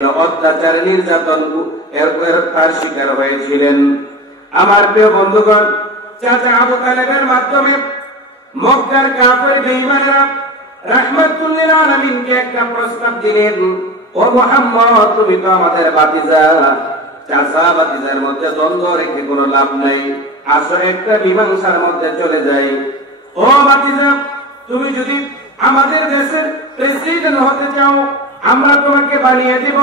অত্যাচার নির্যাতন তার শিকার হয়েছিলেন। আমার প্রিয় বন্ধুগণ, চাচা আবু তালেবের মাধ্যমে মক্কার কাফের বেঈমানরা রাহমাতুল লিল আলামিনকে একটা প্রস্তাব দিলেন, ও মুহাম্মদ, তুমি তো আমাদের ভাতিজা, চাচা ভাতিজার মধ্যে দ্বন্দ্ব রেখে কোনো লাভ নাই, আসো একটা মীমাংসার মধ্যে চলে যাই। ও ভাতিজা, তুমি যদি আমাদের দেশের প্রেসিডেন্ট হতে চাও আমরা তোমাকে বানিয়ে দিব,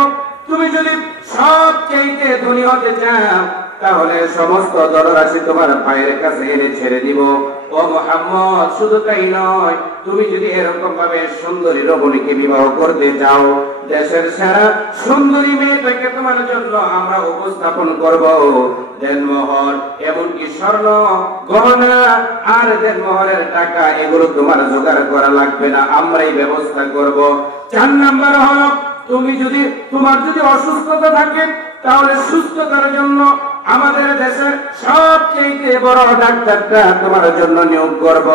তুমি যদি সবচেয়ে ধনী হতে চাও তাহলে সমস্ত ধনরাশি তোমার পায়ের কাছে এনে ছেড়ে দিব। ও মুহাম্মদ, শুধু তাই নয়, তুমি যদি এরকম ভাবে সুন্দরী রমণীকে বিবাহ করতে চাও, দেশের সেরা সুন্দরী মেয়েটাকে তোমার জন্য আমরা উপস্থাপন করব। দেনমোহর, এমনকি স্বর্ণ গহনা আর দেনমোহরের টাকা, এগুলো তোমার জোগাড় করা লাগবে না, আমরাই ব্যবস্থা করব। 4 নাম্বার হলো, তোমার যদি অসুস্থতা থাকে তাহলে সুস্থতার জন্য আমাদের দেশের সবচেয়ে বড় ডাক্তারটা তোমার জন্য নিয়োগ করব।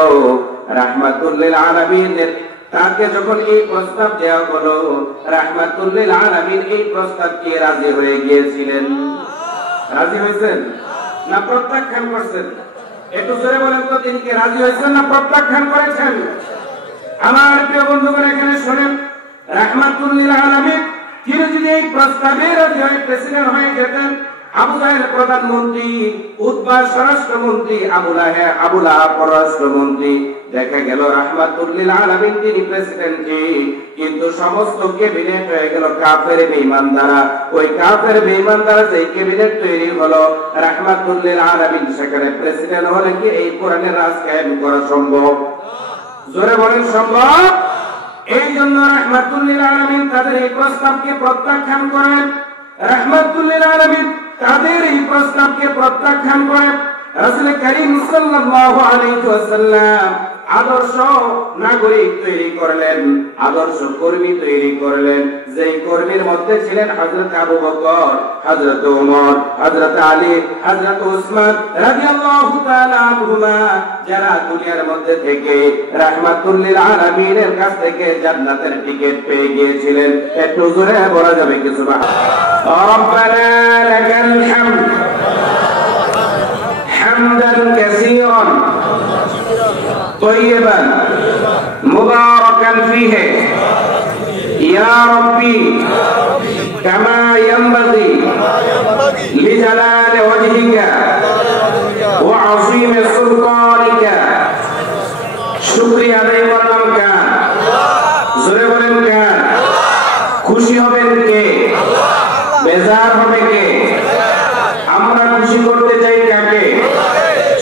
রাহমাতুল লিল আলামিন তাকে যখন এই প্রস্তাব দেওয়া হলো, রাহমাতুল লিল আলামিন এই প্রস্তাবকে রাজি হয়ে গিয়েছিলেন। রাজি হয়েছেন না প্রত্যাখ্যান করছেন? একটু জোরে বলেন তো, তিনি কি রাজি হয়েছেন না প্রত্যাখ্যান করেছেন? আমার প্রিয় বন্ধুগণ, এখানে শুনেন, রাহমাতুল লিল আলামিন তিনি যদি এই প্রস্তাবে রাজি হয়ে প্রেসিডেন্ট হয়ে যেতেন, আবু জাহেল প্রধানমন্ত্রী, উতবা স্বরাষ্ট্রমন্ত্রী, আবু লাহাব পররাষ্ট্রমন্ত্রী, দেখা গেল রাহমাতুল লিল আলামিন তিনি প্রেসিডেন্ট, কিন্তু সমস্ত ক্যাবিনেট হয়ে গেল কাফের বেঈমান দ্বারা। ওই কাফের বেঈমান দ্বারা যে ক্যাবিনেট তৈরি হলো, রাহমাতুল লিল আলামিন সেখানে প্রেসিডেন্ট হলে কি এই কোরআনের রাজ কায়েম করা সম্ভব? জোরে বলেন, সম্ভব? এই জন্য রাহমাতুল লিল আলামিন তাদের এই প্রস্তাবকে প্রত্যাখ্যান করেন। রাহমাতুল লিল আলামিন তাদের এই প্রস্তাবকে প্রত্যাখ্যান করেন। রাসূল কারীম সাল্লাল্লাহু আলাইহি ওয়াসাল্লাম আদর্শ নাগরিক তৈরি করলেন, আদর্শ কর্মী তৈরি করলেন, যেই কর্মীর মধ্যে ছিলেন হযরত আবু বকর, হযরত ওমর, হযরত আলী, হযরত উসমান রাদিয়াল্লাহু তাআলা আনহুমা, যারা দুনিয়ার মধ্যে থেকে রাহমাতুল লিল আলামিনের কাছ থেকে জান্নাতের টিকিট পেয়ে গিয়েছিলেন। একটু জোরে বলা যাবে কি সুবহানাল্লাহ? রব্বানা লাকাল হামদ হামদান কাসীরান طيبا مباركا فيه يا ربي كما ينبغي لجلال وجهك وعظيم سلطانك। শুকরিয়া আদায় করলাম কার? জোরে বলেন কার? খুশি হবেন কে? বেজার হবে কে? আমরা খুশি করতে চাই কাকে?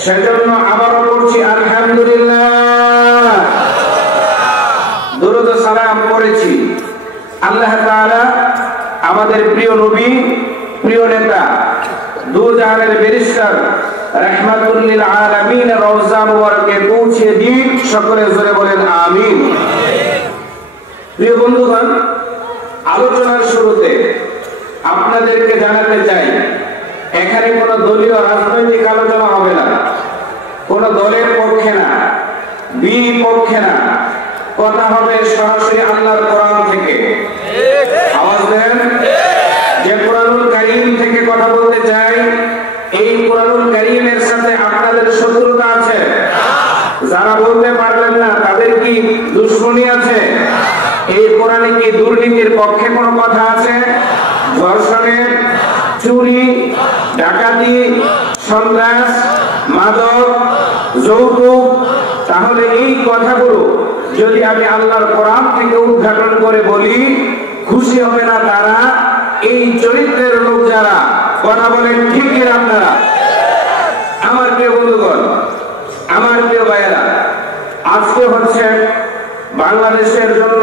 সেজন্য আবার করছি আলহামদুলিল্লাহ, দরুদ ও সালাম করেছি। আল্লাহ তাআলা আমাদের প্রিয় নবী, প্রিয় নেতা, দুজাহানের ব্যারিস্টার রাহমাতুল লিল আলামিন রওজা মুবারকে পৌঁছে দিন। সকলে জোরে বলেন আমিন। প্রিয় বন্ধুগণ, আলোচনার শুরুতে আপনাদেরকে জানাতে চাই, এখানে কোন দলীয় রাজনৈতিক আলোচনা হবে না, কোন দলের পক্ষে না, বিপক্ষে না, কথা হবে সরাসরি আল্লাহর কোরআন থেকে। আওয়াজ দেন। যে কোরআনুল কারীম থেকে কথা বলতে চাই, এই কোরআনুল কারীমের সাথে আপনাদের শত্রুতা আছে? যারা বলতে পারলেন না তাদের কি দুশমনী আছে? এই কোরআনে কি দুর্নীতির পক্ষে কোনো কথা আছে? ধর্ষণের, চুরি, ডাকাতি, সন্ত্রাস, মাদক, যৌতুক, তাহলে এই কথাগুলো যদি আমি আল্লাহর কোরআন থেকে উদ্ঘাটন করে বলি, খুশি হবে না তারা? এই চরিত্রের লোক যারা, কথা বলেন ঠিক কিনা আপনারা? আমার প্রিয় বন্ধুগণ, আমার প্রিয় ভাইয়েরা, আজকে হচ্ছে বাংলাদেশের জন্য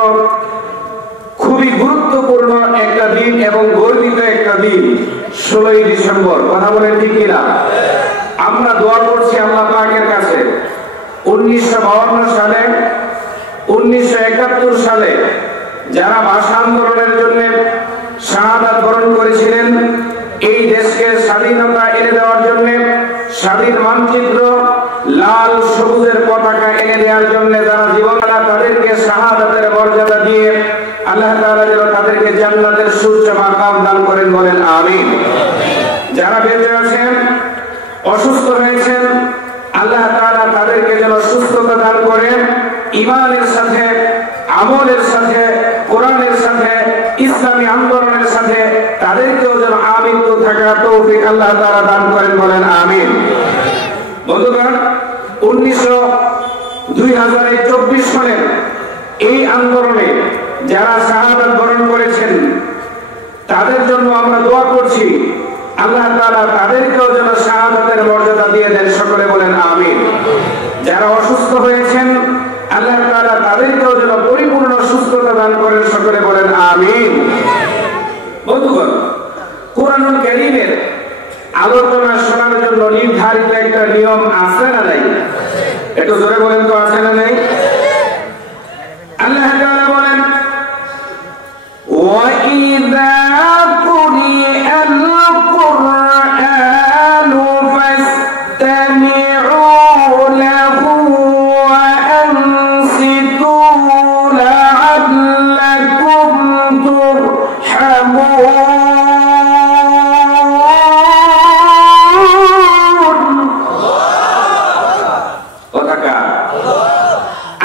খুবই গুরুত্বপূর্ণ একটা দিন এবং গর্বিত একটা দিন, 16ই ডিসেম্বর। কথা বলেন ঠিক কিনা? আমরা দোয়া করছি আল্লাহ পাকের কাছে, 1952 সালে, 1971 সালে যারা ভাষা আন্দোলনের জন্য শাহাদাত বরণ করেছিলেন, এই দেশকে স্বাধীনতা এনে দেওয়ার জন্য, স্বাধীন মানচিত্র, লাল সবুজের পতাকা এনে দেওয়ার জন্য যারা জীবন, তাদেরকে শাহাদাতের মর্যাদা দিয়ে আল্লাহ তাআলা যেন তাদেরকে মাকাম দান করেন, বলেন আমিন। যারা বেঁচে আছেন, অসুস্থ হয়েছেন, আল্লাহ তাআলা তাদেরকে যেন সুস্থতা দান করেন, ঈমানের সাথে, আমলের সাথে, কোরআনের সাথে, ইসলামী আন্দোলনের সাথে তাদেরকেও যেন আবিদ্ধ থাকার তৌফিক আল্লাহ তাআলা দান করেন, বলেন আমিন। বন্ধুগণ, 2024 সালের এই আন্দোলনে যারা শাহাদাত বরণ করেছেন তাদের জন্য আমরা দোয়া করছি, আল্লাহ তাআলা তাদেরকেও যেন শাহাদাতের মর্যাদা দিয়ে দেন, সকলে বলেন আমিন। যারা অসুস্থ হয়েছেন, আল্লাহ তাআলা তাদেরকেও যেন পরিপূর্ণ সুস্থতা দান করেন, সকলে বলেন আমিন। বন্ধুগণ, কুরআনুল কারীমের আলোচনা শোনার জন্য নির্ধারিত একটা নিয়ম আছে না নাই? একটু জোরে বলেন তো, আছে না নাই? আল্লাহ তাআলা বলেন, ওয়া ইযা কুরিআল কুরআনু ফাসতামি'উ লাহু ওয়া আনসিতু লা'আল্লাকুম তুরহামুন।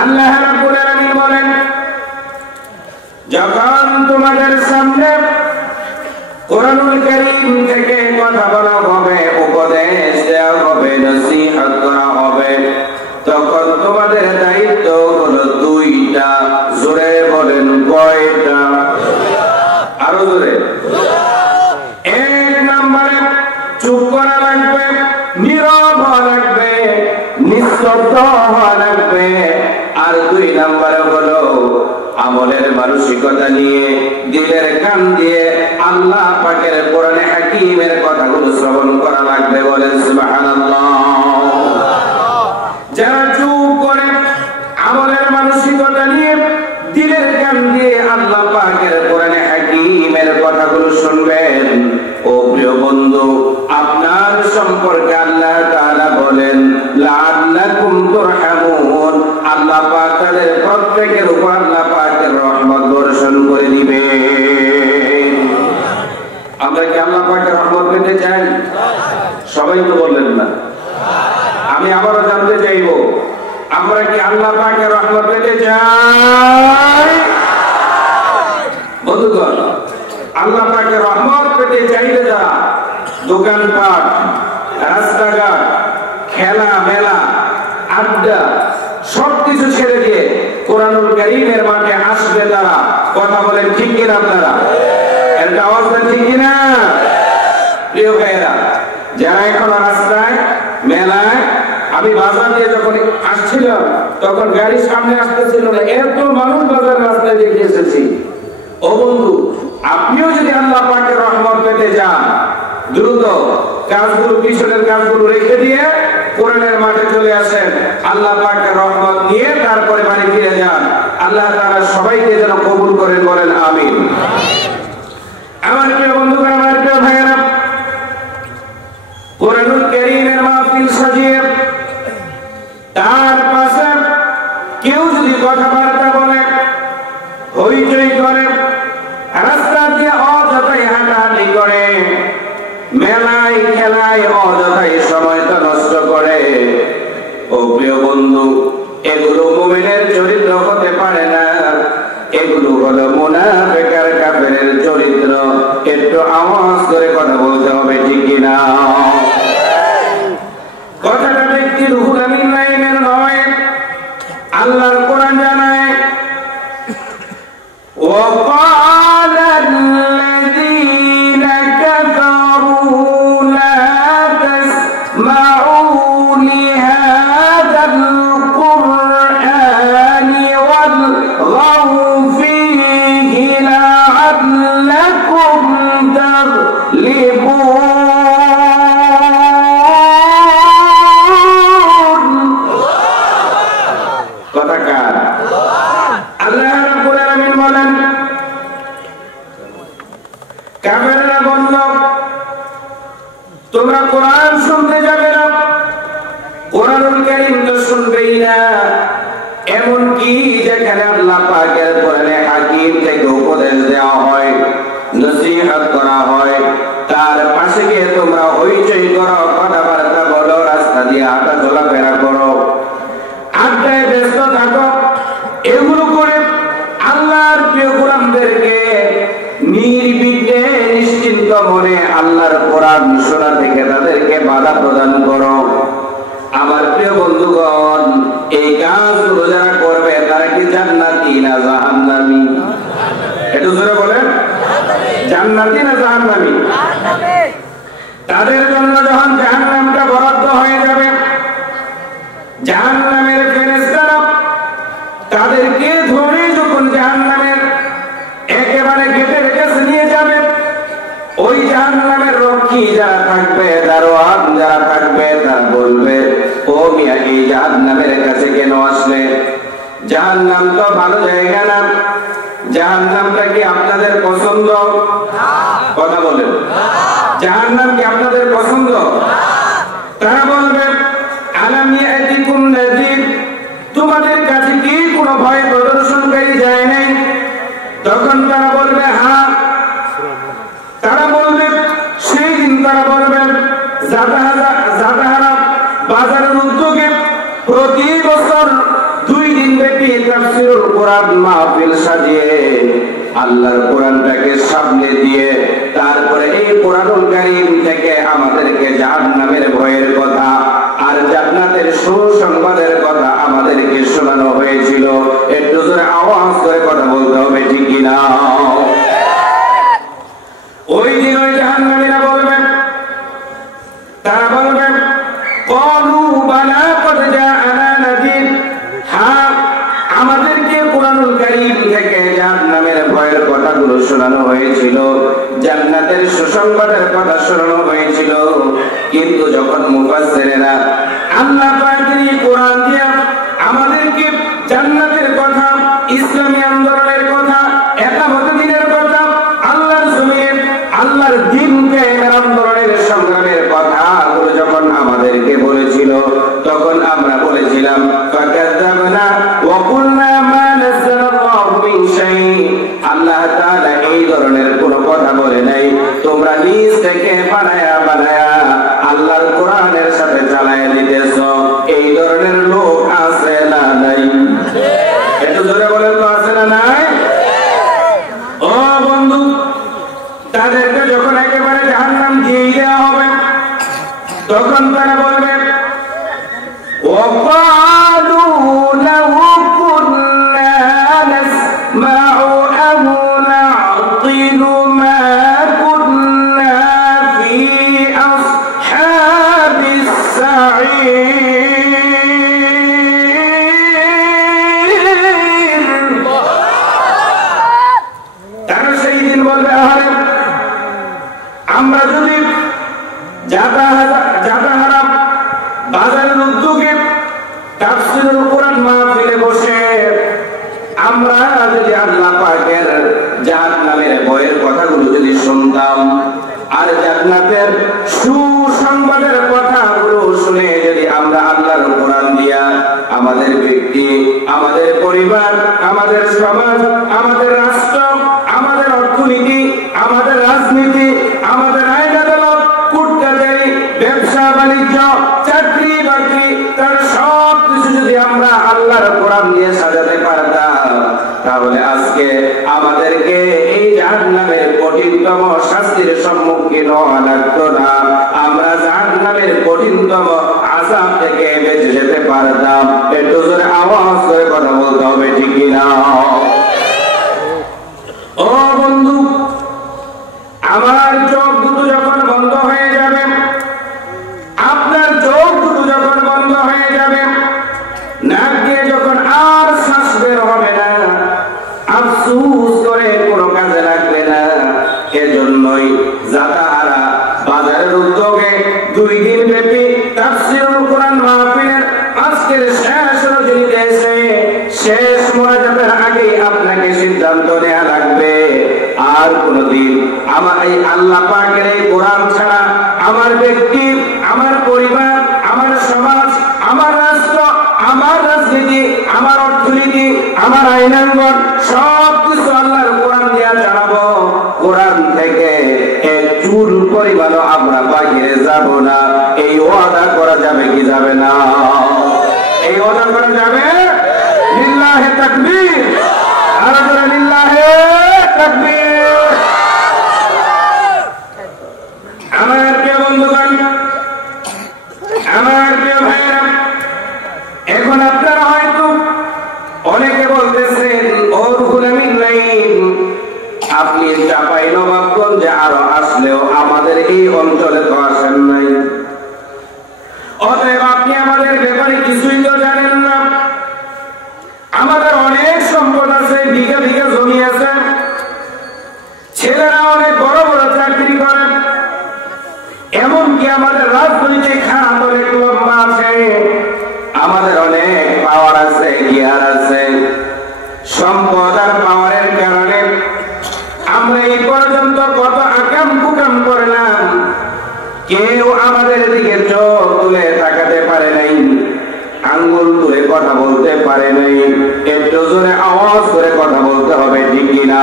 আল্লাহ রাব্বুল আলামিন বলেন, যখন তোমাদের সামনে কুরআনুল কারীম থেকে কথা বলা হবে, উপদেশ দেওয়া হবে, নসিহত করা হবে, তখন তোমাদের দায়িত্ব হলো দুইটা। জোরে বলেন, কয়টা? আরো জোরে। এক নম্বরে চুপ করা লাগবে, নীরব হওয়া লাগবে, নিস্তব্ধ হওয়া লাগবে। আর দুই নম্বরে হলো আমলের মানসিকতা নিয়ে, দিলের কান দিয়ে আল্লাহ পাকের কোরআনে হাকীমের কথাগুলো শ্রবণ করা লাগবে, বলেন সুবহানাল্লাহ। যারা চুপ করে আমলের মানসিকতা নিয়ে, দিলের কান দিয়ে আল্লাহ পাকের কোরআনে হাকীমের কথাগুলো শুনবেন, ও প্রিয় বন্ধু, আপনার সম্পর্কে আল্লাহ তাআলা বলেন, লাআল্লাকুম তুরহামুন। আল্লাহ পাক তাদের প্রত্যেকের উপর আল্লাহ পাকের রহমত বর্ষণ করে দিবেন। আমরা কি আল্লাহ পাকের রহমত পেতে চাই? সবাই তো বললেন না। আমি আবারও জানতে চাইব, আমরা কি আল্লাহ পাকের রহমত পেতে চাই? বন্ধুগণ, আল্লাহ পাকের রহমত পেতে চাইলে যারা দোকানপাট, রাস্তাঘাট, খেলা মেলা, আড্ডা সবকিছু ছেড়ে দিয়ে কুরআনুল কারীমের মাঠে আসবে তারা, কথা বলেন ঠিক কিনা আপনারা? একটা আওয়াজ দেন ঠিক কিনা? প্রিয় ভাইয়েরা, যারা এখন রাস্তায়, মেলায়, আমি বাজার দিয়ে যখন আসছিলাম তখন গাড়ির সামনে আসতেছিল না, এত মানুষ বাজার রাস্তায় দেখে এসেছি। ও বন্ধু, আপনিও যদি আল্লাহ পাকের রহমত পেতে চান, দ্রুত কাজগুলো, পিছনের কাজগুলো রেখে দিয়ে কোরআনের মাঠে চলে আসেন, আল্লাহ পাকের রহমত নিয়ে তারপরে বাড়ি ফিরে যান। আল্লাহ তাআলা সবাইকে যেন কবুল করেন, বলেন আমিন। আমার প্রিয় বন্ধুগণ, আমার প্রিয় ভাইয়েরা, কুরআনুল কারীমের মাহফিল সাজিয়ে তার পাশে কেউ যদি কথাবার্তা বলে, হইচই করে, রাস্তা দিয়ে অযথাই হাঁটাহাঁটি করে, মেলায় খেলায় অযথাই সময়টা নষ্ট করে, ও প্রিয় বন্ধু, এগুলো মুমিনের চরিত্র হতে পারে না। এগুলো হলো মুনাফিকের, কাফেরের চরিত্র। একটু আওয়াজ করে কথা বলতে হবে, ঠিক কিনা? কথাটা ব্যক্তি রুহুল আমিন নাইমের নয়, আল্লাহর কোরআন জানায়, وقال الذين كفروا لا تسمعوا لهذا القرآن والغوا فيه لعلكم تغلبون. কথাকার আল্লাহ রাব্বুল আলামিন বলেন, কাফেররা বলল, তোমরা কোরআন শুনতে যাবে না, কোরআনুল কারীম তো শুনবেই না। এমন কি যেখানে আল্লাহ পাকের কোরআনে হাকীম থেকে উপদেশ দেওয়া হয়, নসিহত করা হয়, তার পাশে গিয়ে তোমরা হইচই করো, কথাবার্তা বলো, রাস্তা দিয়ে হাঁটা চলাফেরা করো, আড্ডায় ব্যস্ত থাকো। এগুলো করে আল্লাহর প্রিয় গোলামদেরকে নির্বিঘ্নে নিশ্চিন্ত মনে আল্লাহর কোরআন শোনা থেকে তাদেরকে বাধা প্রদান করো। আমার প্রিয় বন্ধুগণ, এই কাজগুলো যারা করবে তারা কি জান্নাতি না জাহান্নামী? একটু জোরে বলেন, জান্নাতি না জাহান্নামী? তাদের জন্য যখন জাহান্নামটা বরাদ্দ হয়ে যাবে, জাহান্নামের ফেরেশতারা তাদেরকে ধরে যখন জাহান্নামের একেবারে গেটের কাছে নিয়ে যাবে, ওই জাহান্নামের রক্ষী যারা থাকবে, দারোয়ান যারা থাকবে, তারা বলবে, ও মিয়া এই জাহান্নামের কাছে কেন আসলে? জাহান্নাম তো ভালো জায়গা না, জাহান্নামটা কি আপনাদের পছন্দ? কথা বলেন, জাহান্নাম কি আপনাদের পছন্দ? তারা বলবে, আলাম ইয়াতিকুম নাযীর, তোমাদের কাছে কি কোনো ভয় প্রদর্শনকারী যায় নাই? তখন তারা বলবে হ্যাঁ। তারা বলবে, সেই দিন তারা বলবেন, জাদাহারা বাজারের উদ্যোগে প্রতি বছর 2 দিন ব্যাপী তাফসীরুল কোরআন মাহফিল সাজিয়ে আল্লাহর কোরআনটাকে সামনে দিয়ে তারপরে এই কোরআনুল কারীম থেকে আমাদেরকে জাহান্নামের ভয়ের কথা আর জান্নাতের সুসংবাদের কথা আমাদেরকে শোনানো হয়েছিল। একটু জোরে আওয়াজ করে কথা বলতে হবে, ঠিক কিনা? ওই দিন ওই জাহান্নামীরা বলবেন, তারা বলবেন, ক্বালু বালা ক্বাদ জাআনা নাযীর, হ্যাঁ আমাদেরকে কোরআনুল কারীম থেকে জাহান্নামের ভয়ের কথাগুলো শোনানো হয়েছিল, জান্নাতের সুসংবাদের কথা শোনানো হয়েছিল। কিন্তু যখন মুফাসসিরেরা আল্লাহ পাকের এই কোরআন দিয়ে আমাদেরকে জান্নাতের কথা, ইসলামী আন্দোলনের কথা, একামত দ্বীনের কথা, আল্লাহর জমিনে আল্লাহর দ্বীনকে আন্দোলনের সংগ্রামের কথাগুলো যখন আমাদেরকে বলেছিল, তখন আমরা বলেছিলাম ফাকাযাবনা ওয়া কুলনা মা নাযালাল্লাহু মিন শাই, আল্লাহ তাআলা এই ধরনের কোনো কথা বলে নাই, তোমরা নিজ থেকে বানায়া আল্লাহর কোরআনের সাথে চালায় দিতেছো, এই ধরনের লোক আছে না নাই? একটু জোরে বলেন তো, আছে না নাই? ও বন্ধু, তাদেরকে যখন একেবারে জাহান্নাম দিয়ে দেওয়া হবে, তখন তারা বলবে, ওয়াকালু লাউ কুন্না নাসমাউ আও না'কিলু মা কুন্না ফি আসহাবিস সাঈর। তারা সেই দিন বলবে, আরে আমরা যদি জাদাহারা বাজারের উদ্যোগে তাফসীরুল কোরআন মাহফিলে বসে আমরা যদি আল্লাহ পাকের জান্নাতের ভয়ের কথাগুলো যদি শুনতাম আর জান্নাতের সুসংবাদের কথাগুলো শুনে যদি আমরা আল্লাহর কোরআন দিয়া আমাদের ব্যক্তি, আমাদের পরিবার, আমাদের সমাজ, আমাদের রাষ্ট্র, আমাদের অর্থনীতি, আমাদের রাজনীতি, আমাদের আইন আদালত, কুটকাচারি, ব্যবসা বাণিজ্য, চাকরি বাকরি, তার সব কিছু যদি আমরা আল্লাহর কোরআন দিয়ে সাজাতে পারতাম, তাহলে আজকে আমাদেরকে এই জাহান্নামের কঠিনতম শাস্তির সম্মুখীন হওয়া লাগতো না, আমরা জাহান্নামের কঠিনতম আযাব থেকে বেঁচে যেতে পারতাম। একটু জোরে আওয়াজ করে কথা বলতে হবে, ঠিক কিনা? ও বন্ধু, আমার চোখ দুটো যখন বন্ধ হয়ে যাবে, আপনার চোখ দুটো যখন বন্ধ হয়ে যাবে, নাক দিয়ে যখন আর শ্বাস বের হবে না, আফসোস করে কোনো কাজে লাগবে না। এজন্যই জাদাহারা বাজারের উদ্যোগে 2 দিন ব্যাপী তাফসীরুল কোরআন মাহফিলের আজকের শেষ রজনীতে এসে শেষ মোনাজাতের আগে আপনাকে সিদ্ধান্ত নেওয়া লাগবে, আর কোনদিন আমার এই আল্লাহ পাকের এই কোরআন ছাড়া আমার ব্যক্তি, আমার পরিবার, আমার সমাজ, আমার রাষ্ট্র, আমার রাজনীতি, আমার অর্থনীতি, আমার আইনাঙ্গন সব কিছু আল্লাহর কোরআন দিয়া চালাবো। কোরআন থেকে পরিমাণও আমরা বাহিরে যাব না, এই ওয়াদা করা যাবে কি যাবে না? এই ওয়াদা করা যাবে? লিল্লাহি তাকবীর, আর জোরে লিল্লাহি তাকবীর। আমার প্রিয় বন্ধুগণ, আমার প্রিয় ভাইরা, এখন আপনারা হয়তো অনেকে বলতেছেন ওর গুলামিন নাই, আপনি চাঁপাইনবাবগঞ্জে আরো আসলেও আমাদের এই অঞ্চলে তো আসেন নাই, অতএব আপনি আমাদের ব্যাপারে কিছুই তো জানেন না। আমাদের অনেক সম্পদ আছে, বিঘা বিঘা জমি আছে, ছেলেরা অনেক বড় বড় চাকরি করে, এমনকি আমাদের রাজনৈতিক হাত অনেক লম্বা আছে, আমাদের অনেক পাওয়ার আছে, গিয়ার আছে। সম্পদ আর পাওয়ারের কারণে আমরা এই পর্যন্ত কত আকাম কুকাম করলাম, কেউ আমাদের দিকে চোখ তুলে তাকাতে পারে নাই, আঙ্গুল তুলে কথা বলতে পারে নাই। একটু জোরে আওয়াজ করে কথা বলতে হবে, ঠিক কিনা?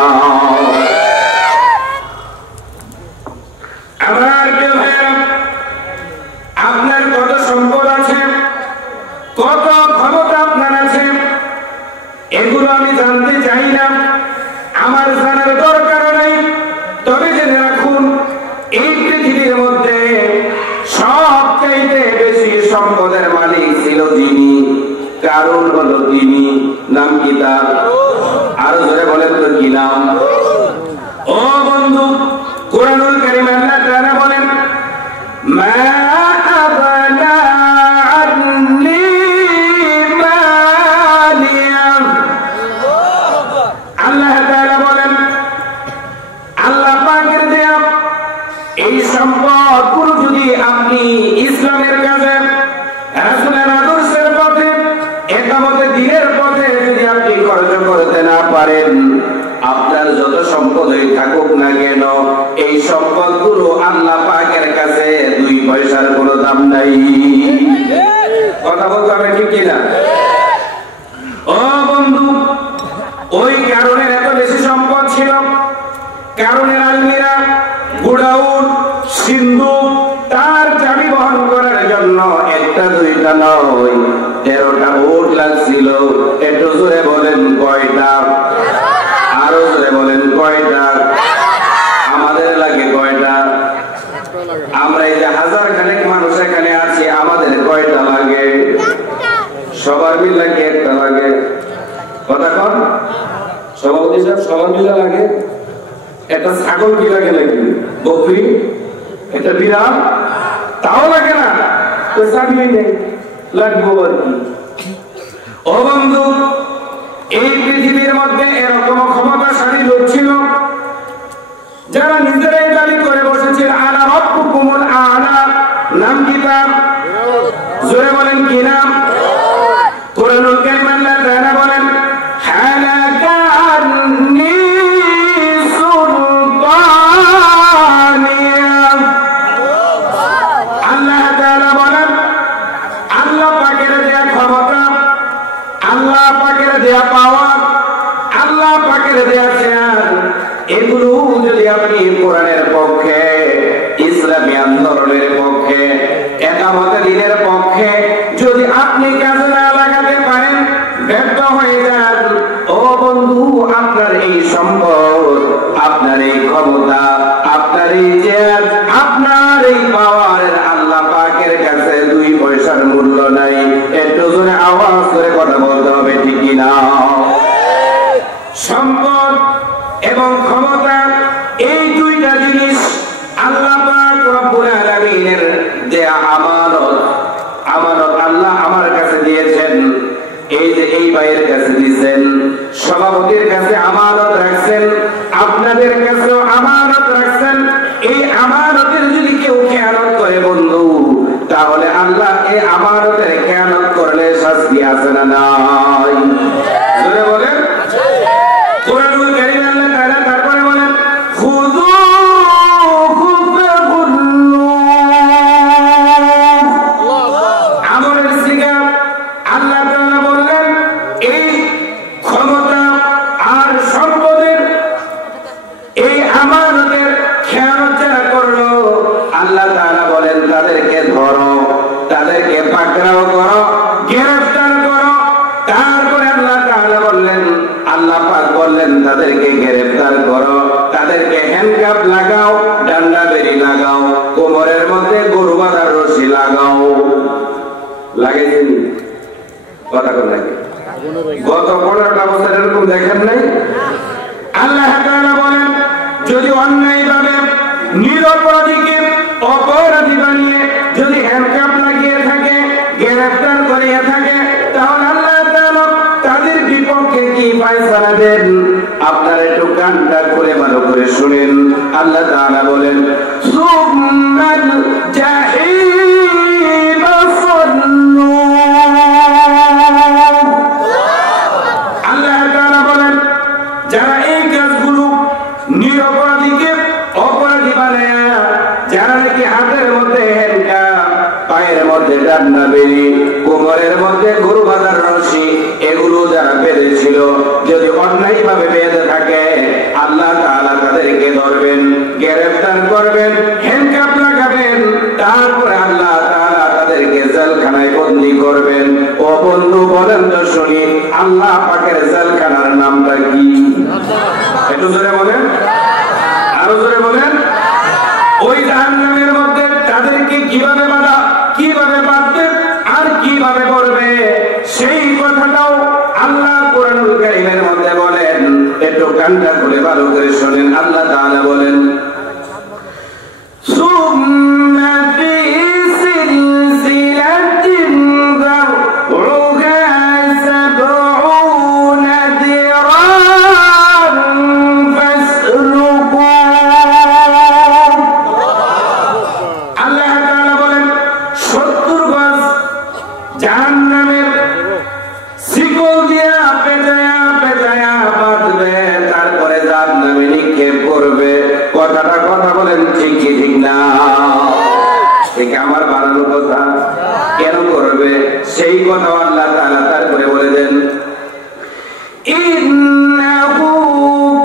আমার প্রিয় ভাইরা, আপনার কত সম্পদ আছে, কত ক্ষমতা আপনার আছে, এগুলো আমি জানতে চাই না, আমার জানার দরকার নাই। তবে জেনে রাখুন, এই পৃথিবীর মধ্যে সবচাইতে বেশি সম্পদের মালিক ছিল যিনি, কারণ হলো তিনি। নাম কি তার? আরো জোরে বলেন তো, কি নাম? ও বন্ধু, কুরআনুল কারীম আল্লাহ তাআলা বলেন, মা আযনা আন্নি মালিয়া। আল্লাহ তাআলা বলেন, আল্লাহ পাকের দেয়া এই সম্পদ পুরো যদি আপনি ইসলামের কাজে, রাসূলের আদর্শের পথে, একামতে দ্বীনের পথে যদি আপনি খরচ করতে না পারেন, আপনার যত সম্পদই থাকুক না কেন, এই সম্পদগুলো আল্লাহ পাকের কাছে 2 পয়সার কোনো দাম নাই। কথা বলতে হবে, ঠিক কিনা? ও বন্ধু, ওই কারণের এত বেশি সম্পদ ছিল, কারণের আলমিরা, গুড়াউন, সিন্ধু তার চাবি বহন করার জন্য একটা দুইটা নয়, 13টা উট লাগছিল। একটু জোরে বলেন কয়টা? আরো জোরে বলেন কয়টা? আমাদের লাগে কয়টা? আমরা এই যে হাজার খানেক মানুষ এখানে আছি, আমাদের কয়টা লাগে? সবার মিলে কি একটা লাগে? কথা কন সভাপতি সাহেব, সবার মিলে লাগে? একটা ছাগল কি লাগে নাকি? বকরি? একটা বিড়াল? তাও লাগে না, তো চাকরি নেই, লাগবো আর কি। ও বন্ধু, এই পৃথিবীর মধ্যে এরকম ক্ষমতাশালী লোক ছিল যারা নিজেরাই দাবি করে বসেছিল আনা রাব্বুকুমুল আ'লা। নাম কি তার? জোরে বলেন কি নাম? কুরআনুল কারীম আল্লাহ তাআলা বলেন, হালাকা আন্নী সুলতানিয়া। আল্লাহ তাআলা বলেন, আল্লাহ পাকের দেয়া ক্ষমতা, আল্লাহ পাকের দেয়া পাওয়ার, আল্লাহ পাকের দেয়া জ্ঞান, এগুলো যদি আপনি কোরআনের পক্ষে, ইসলামী আন্দোলনের পক্ষে, একামতে দ্বীনের পক্ষে যদি আপনি কাজে না লাগাতে পারেন, ব্যর্থ হয়ে যান, ও বন্ধু, আপনার এই সম্পদ, আপনার এই ক্ষমতা, আপনার এই জ্ঞান, আপনার এই পাওয়ার আল্লাহ পাকের কাছে 2 পয়সার মূল্য নাই। একটু জোরে আওয়াজ করে কথা বলতে হবে, ঠিক কিনা? সম্পদ এবং ক্ষমতা, এই 2টা জিনিস আল্লাহ পাক রব্বুল আলামিনের দেয়া আমানত। আমানত আল্লাহ আমার কাছে দিয়েছেন, এই যে এই ভাইয়ের কাছে দিয়েছেন, সভাপতির কাছে আমানত রাখছেন, আপনাদের কাছেও আমানত রাখছেন। এই আমানতের যদি কেউ খেয়ানত করে বন্ধু, তাহলে আল্লাহ এই আমানতের খেয়ানত করলে শাস্তি আছে না নাই? জোরে বলেন। কুরআনুল কারীম আল্লাহ তাআলা তারপরে বলেন, খুযুহু ফাগুল্লু। আমরের সিগা আল্লাহ তাআলা বললেন, এই তাদেরকে গ্রেফতার করো, তাদেরকে হ্যান্ডকাপ লাগাও, ডান্ডা বেরি লাগাও, কোমরের মধ্যে গরু বাঁধার রশি লাগাও। লাগাইছেন কথা কোন লাগে? গত 15টা বছর এরকম দেখেন নাই? আল্লাহ তাআলা বলেন, যদি অন্যায়ভাবে নিরপরাধীকে অপরাধী বানিয়ে যদি হ্যান্ডকাপ লাগিয়ে থাকে, গ্রেফতার করিয়ে থাকে, তাহলে আল্লাহ তাআলা তাদের বিপক্ষে কি ফয়সালা দেন? আপনারা একটু কানটা খুলে ভালো করে শুনেন। আল্লাহ তাআলা বলেন, সুম্মাল জাহিম সাল্লু। আল্লাহ তাআলা বলেন, যারা এই কাজগুলো নিরপরাধীকে অপরাধী বানায়, যারা নাকি হাতের মধ্যে হ্যান্ডকাপ, পায়ের মধ্যে ডান্ডা বেরি, কোমরের মধ্যে গরু বাঁধার রশি, এগুলো যারা বেঁধেছিল, যদি অন্যায়ভাবে বেঁধে থাকে, আল্লাহ তাআলা তাদেরকে ধরবেন, গ্রেফতার করবেন, হ্যান্ডকাপ লাগাবেন, তারপরে আল্লাহ তাআলা তাদেরকে জেলখানায় বন্দী করবেন। ও বন্ধু বলেন তো শুনি, আল্লাহ পাকের জেলখানার নামটা কি? একটু জোরে বলেন, আরো জোরে বলেন। ওই জাহান্নামের মধ্যে তাদেরকে কিভাবে বাঁধা, কিভাবে বাঁধবে আর কিভাবে করবে, সেই কথাটাও আল্লাহ কোরআনুল কারীমের মধ্যে বলেন। একটু কানটা খুলে ভালো করে শুনেন। আল্লাহ তাআলা বলেন, সুম্মা ফি সিলসিলাতিন যারউহা সাবউনা দিরান ফাসলুকু। আল্লাহ তাআলা বলেন, 70 গজ জাহান্নামের শিকল দিয়ে পেঁচায়া পেঁচায়া বাঁধবে, তারপরে জাহান্নামে নিক্ষেপ করবে। কথাটা কথা বলেন, ঠিক কি ঠিক না? ঠিক আমার বানানো কথা। কেন করবে সেই কথা আল্লাহ তাআলা তারপরে বলে দেন, ইন্নাহু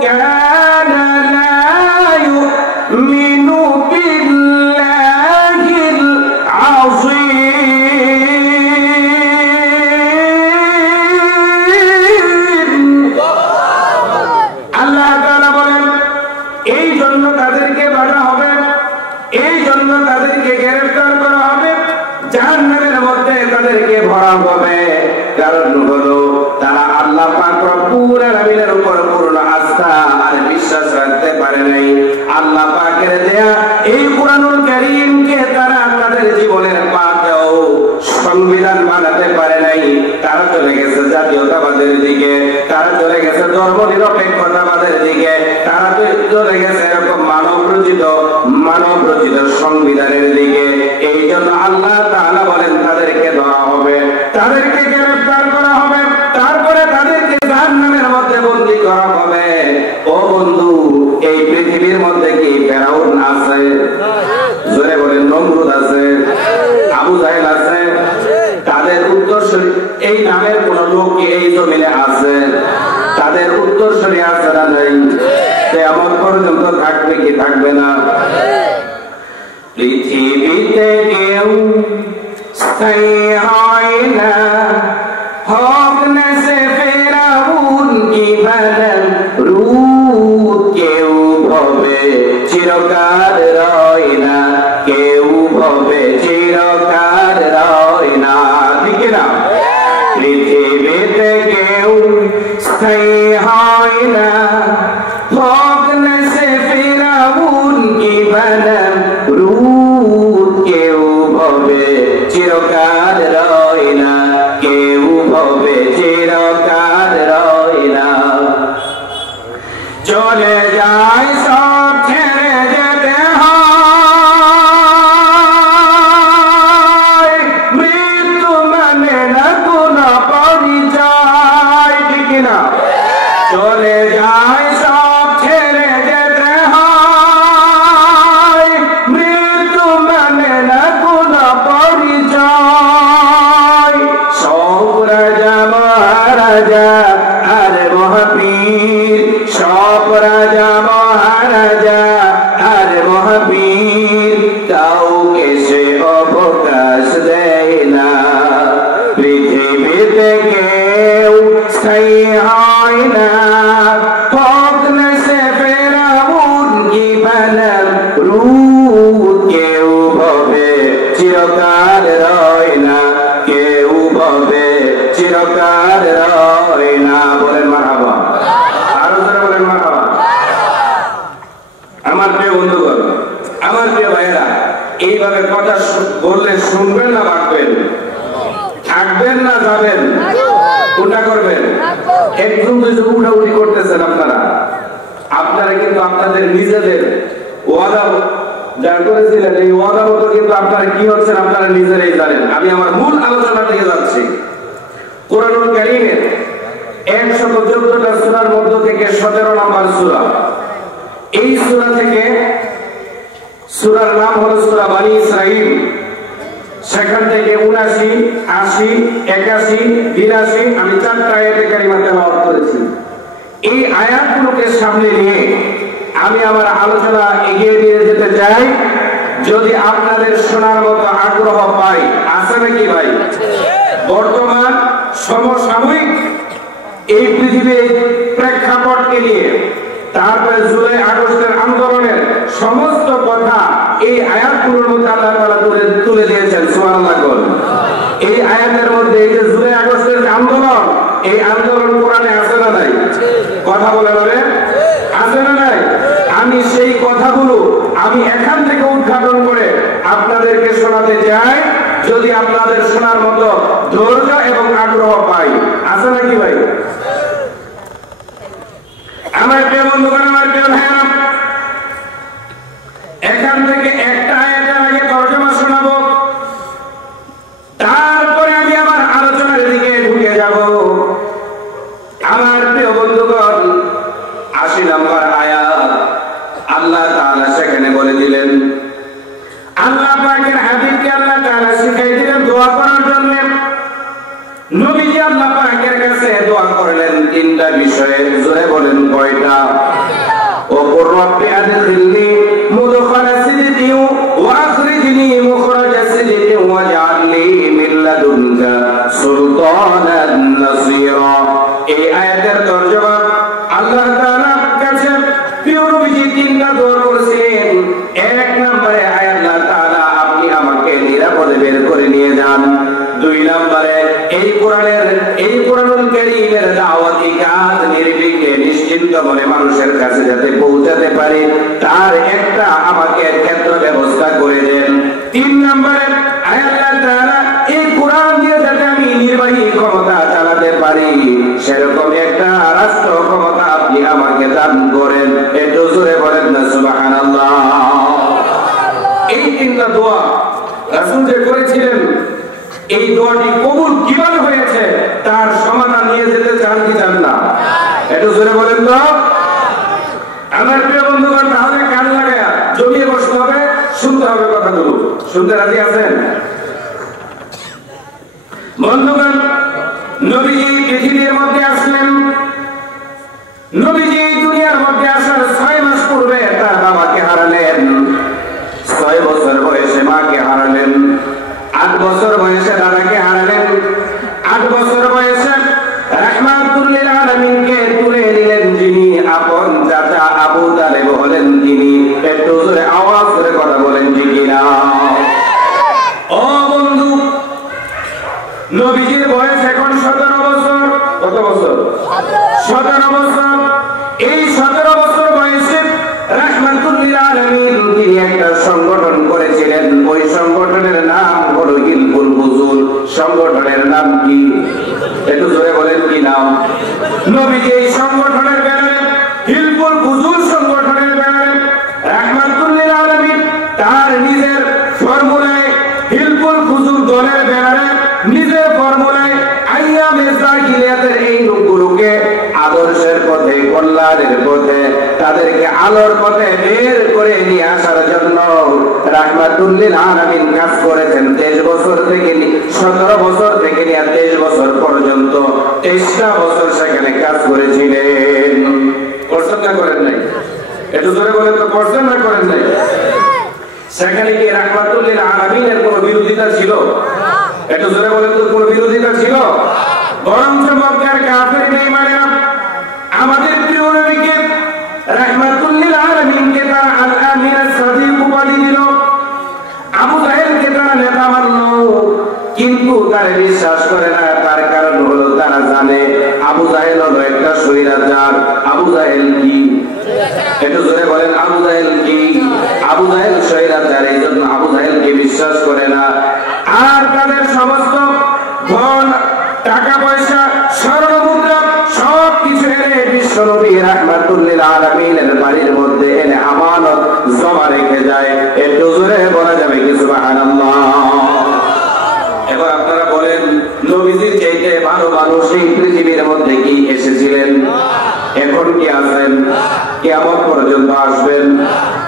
কানা লা ইউমিনু বিল্লাহিল আযীম। আল্লাহ তাআলা বলেন, এই জন্য তাদেরকে বাধা হবে, এই জন্য তাদেরকে গ্রেফতার করা হবে, জাহান্নামের মধ্যে তাদেরকে ভরা হবে। কারণ হলো তারা আল্লাহ পাক রব্বুল আলামিনের উপর পূর্ণ আস্থা আর বিশ্বাস রাখতে পারে নাই। আল্লাহ পাকের দেয়া এই কুরআনুল কারীমকে তারা তাদের জীবনের পাথেও সংবিধান বানাতে পারে নাই। তারা চলে গেছে জাতীয়তাবাদের দিকে, তারা চলে গেছে ধর্ম নিরপেক্ষতাবাদের দিকে, তারা চলে গেছে এরকম মানব রচিত সংবিধানের দিকে। এই জন্য আল্লাহ তাআলা বলেন, তাদেরকে ধরা হবে, তাদেরকে গ্রেফতার করা হবে, তারপরে তাদেরকে জাহান্নামের মধ্যে বন্দী করা হবে। ও বন্ধু, এই পৃথিবীর মধ্যে কি ফেরাউন আছে? জোরে বলেন, নমরুদ আছে, আবু জাহেল আছে? তাদের উত্তরসূরি এই নামের কোন লোক কি এই জমিনে আছে? তাদের উত্তরসূরি আছে না নাই? কিয়ামত পর্যন্ত থাকবে কি থাকবে না? পৃথিবীতে কেউ স্থায়ী হয় না, হোক না সে ফেরাউন কি নমরুদ। কেউ ভবে চিরকাল রয় না, কেউ ভবে চিরকাল রয় না, ঠিক না? পৃথিবীতে কেউ স্থায়ী হয় না, হোক না সে ফেরাউন কি নমরুদ। কেউ ভবে চিরকাল রয় না, কেউ ভবে চিরকাল রয় না। চলে যায় সব ছেড়ে যেতে হয়, আমার প্রিয় ভাইয়েরা, এইভাবে কথা বললে শুনবেন না ভাববেন, থাকবেন না যাবেন, কোনটা করবেন? একদম উঠাউঠি করতেছেন আপনারা। আপনারা কিন্তু আপনাদের নিজেদের ওয়াদা যা করেছিলেন, এই ওয়াদা মতো কিন্তু আপনারা কি হচ্ছেন আপনারা নিজেরাই জানেন। আমি আমার মূল আলোচনা থেকে যাচ্ছি। কোরআনুল কারীমের 114টা সূরার মধ্য থেকে 17 নম্বর সূরা। এই সূরা থেকে, সূরার নাম হলো সূরা বনী ইসরাঈল। সেখান থেকে 79, 80, 81, 82 আমি 4টা আয়াতে কারিমা তেলাওয়াত করেছি। এই আয়াতগুলোকে সামনে নিয়ে আমি আমার আলোচনা এগিয়ে নিয়ে যেতে চাই। যদি আপনাদের শোনার মতো আগ্রহ পাই, আছে নাকি ভাই? বর্তমান সমসাময়িক এই পৃথিবীর প্রেক্ষাপটকে নিয়ে, তারপরে জুলাই আগস্টের আন্দোলনের সমস্ত কথা এই আয়াতগুলোর মধ্যে আল্লাহ তাআলা তুলে দিয়েছেন। সুবহানাল্লাহ। এই আয়াতের মধ্যে এই যে জুলাই আগস্টের আন্দোলন, এই আন্দোলন কোরআনে আছে না নাই? কথা বলে বলে আছে না নাই? আমি সেই কথাগুলো আমি এখান থেকে উদ্ঘাটন করে আপনাদেরকে শোনাতে চাই, যদি আপনাদের শোনার মতো ধৈর্য এবং আগ্রহ পাই। আছে নাকি ভাই? আমার প্রিয় বন্ধুগণ, আমার প্রিয় ভাইরা, এখান থেকে একটা আয়াতের আগে তরজমা শোনাবো, তারপরে আমি আমার আলোচনার দিকে ঢুকে যাব। আমার প্রিয় বন্ধুগণ, 80 নম্বর আয়াত আল্লাহ তাআলা সেখানে বলে দিলেন, আল্লাহ পাকের হাবিবকে আল্লাহ তাআলা শিখাই দিলেন দোয়া করার জন্য। নবীজি আল্লাহ পাকের কাছে দোয়া করলেন 3টা বিষয়ে। জোরে বলেন কয়টা? ও রব্বি আদখিলনি মুদখালা সিদকিন ওয়া আখরিজনি মুখরাজা সিদকিন ওয়াজআলনি মিন লাদুনকা সুলতানান নাসীরা। এই আয়াতের তরজমা আল্লাহ তাআলার কাছে প্রিয় নবীজি 3টা দোয়া করেছেন। 1 নম্বরে, আল্লাহ তাআলা আপনি আমাকে নিরাপদে বের করে নিয়ে যান। 2 নম্বরে, এই কোরআনুল কারীমের দাওয়াতি কাজ নির্বিঘ্নে নিশ্চিন্ত মনে মানুষের কাছে যাতে পৌঁছাতে পারে, তার একটা আমাকে ক্ষেত্র ব্যবস্থা করে দেন। 3 নম্বরে, আল্লাহ তাআলা এই কোরআন দিয়ে যাতে আমি নির্বাহী ক্ষমতা চালাতে পারি, সেরকম একটা রাষ্ট্র ক্ষমতা আপনি আমাকে দান করেন। একটু জোরে বলেন না সুবহানাল্লাহ। এই 3টা দোয়া রাসূল যে করেছিলেন, এই দোয়াটি কবুল কিভাবে হয়েছে তার সমাধান নিয়ে যেতে চান কি চান না? একটু জোরে বলেন তো। আমার প্রিয় বন্ধুগণ, তাহলে কান লাগায়া জমিয়ে বসতে হবে, শুনতে হবে কথাগুলো। শুনতে রাজি আছেন? বন্ধুগণ, নবীজি পৃথিবীর মধ্যে আসলেন। নবীজি দুনিয়ার মধ্যে আসার 6 মাস পূর্বে তার বাবাকে হারালেন। 6 বছর বয়সে মাকে হারালেন। 8 বছর বয়সে দাদাকে হারালেন। 8 বছর বয়সে রাহমাতুল লিল আলামিনকে তুলে নিলেন যিনি, আপন চাচা আবু তালেব হলেন তিনি। একটু জোরে আওয়াজ করে কথা বলেন ঠিক কিনা? ও বন্ধু, নবীজির বয়স এখন 17 বছর। কত বছর? 17 বছর। এই 17 বছর বয়সে রাহমাতুল লিল আলামিন তিনি একটা সংগঠন করেছিলেন। ওই সংগঠনের নাম হলো হিলফুল ফুজুল। সংগঠনের নাম কি? একটু জোরে বলেন কি নাম? নবীজি এই সংগঠনের ব্যানারে, হিলফুল ফুজুল সংগঠনের ব্যানারে রাহমাতুল লিল আলামিন তার নিজের ফর্মুলায়, হিলফুল ফুজুল দলের ব্যানারে নিজের ফর্মুলায় আইয়ামে জাহিলিয়াতের এই লোকগুলোকে আদর্শের পথে, কল্যাণের পথে, তাদেরকে আলোর পথে বের করে নিয়ে আসার জন্য রাহমাতুল লিল আলামিন কাজ করেছেন। 23 বছর থেকে 17 বছর থেকে নিয়ে 23 বছর পর্যন্ত 23টা বছর সেখানে কাজ করেছিলেন। করছেন না করেন নাই? একটু জোরে বলেন তো, করছেন না করেন নাই? সেখানে কি রাহমাতুল লিল আলামিনের কোনো বিরোধিতা ছিল? একটু জোরে বলেন তো, কোনো বিরোধিতা ছিল? বরঞ্চ মক্কার কাফির বেঈমানেরা আমাদের প্রিয় নবীকে রাহমাতুল লিল আলামিনকে তারা আল আমিন as-সাদিক উপাধি দিল। আবু জাহেলকে তারা নেতা মানলো, কিন্তু তারা বিশ্বাস করে না। তার কারণ হলো তারা জানে আবু জাহেল হলো একটা স্বৈরাচার। আবু জাহেল কি? একটু জোরে বলেন, আবু জাহেল কি? আবু জাহেল শয়তান, এই জন্য আবু জাহেলকে বিশ্বাস করে না। আর তাদের সমস্ত ধন, টাকা পয়সা, স্বর্ণ মুদ্রা সবকিছু এনে বিশ্ব নবী রাহমাতুল লিল আলামিনের বাড়ির মধ্যে এনে আমানত জমা রেখে যায়। একটু জোরে বলা যাবে কি সুবহানাল্লাহ? এবার আপনারা বলেন, নবীজির চাইতে ভালো মানুষ এই পৃথিবীর মধ্যে কি এসেছিলেন? এখন কি আছেন? কিয়ামত পর্যন্ত আসবেন।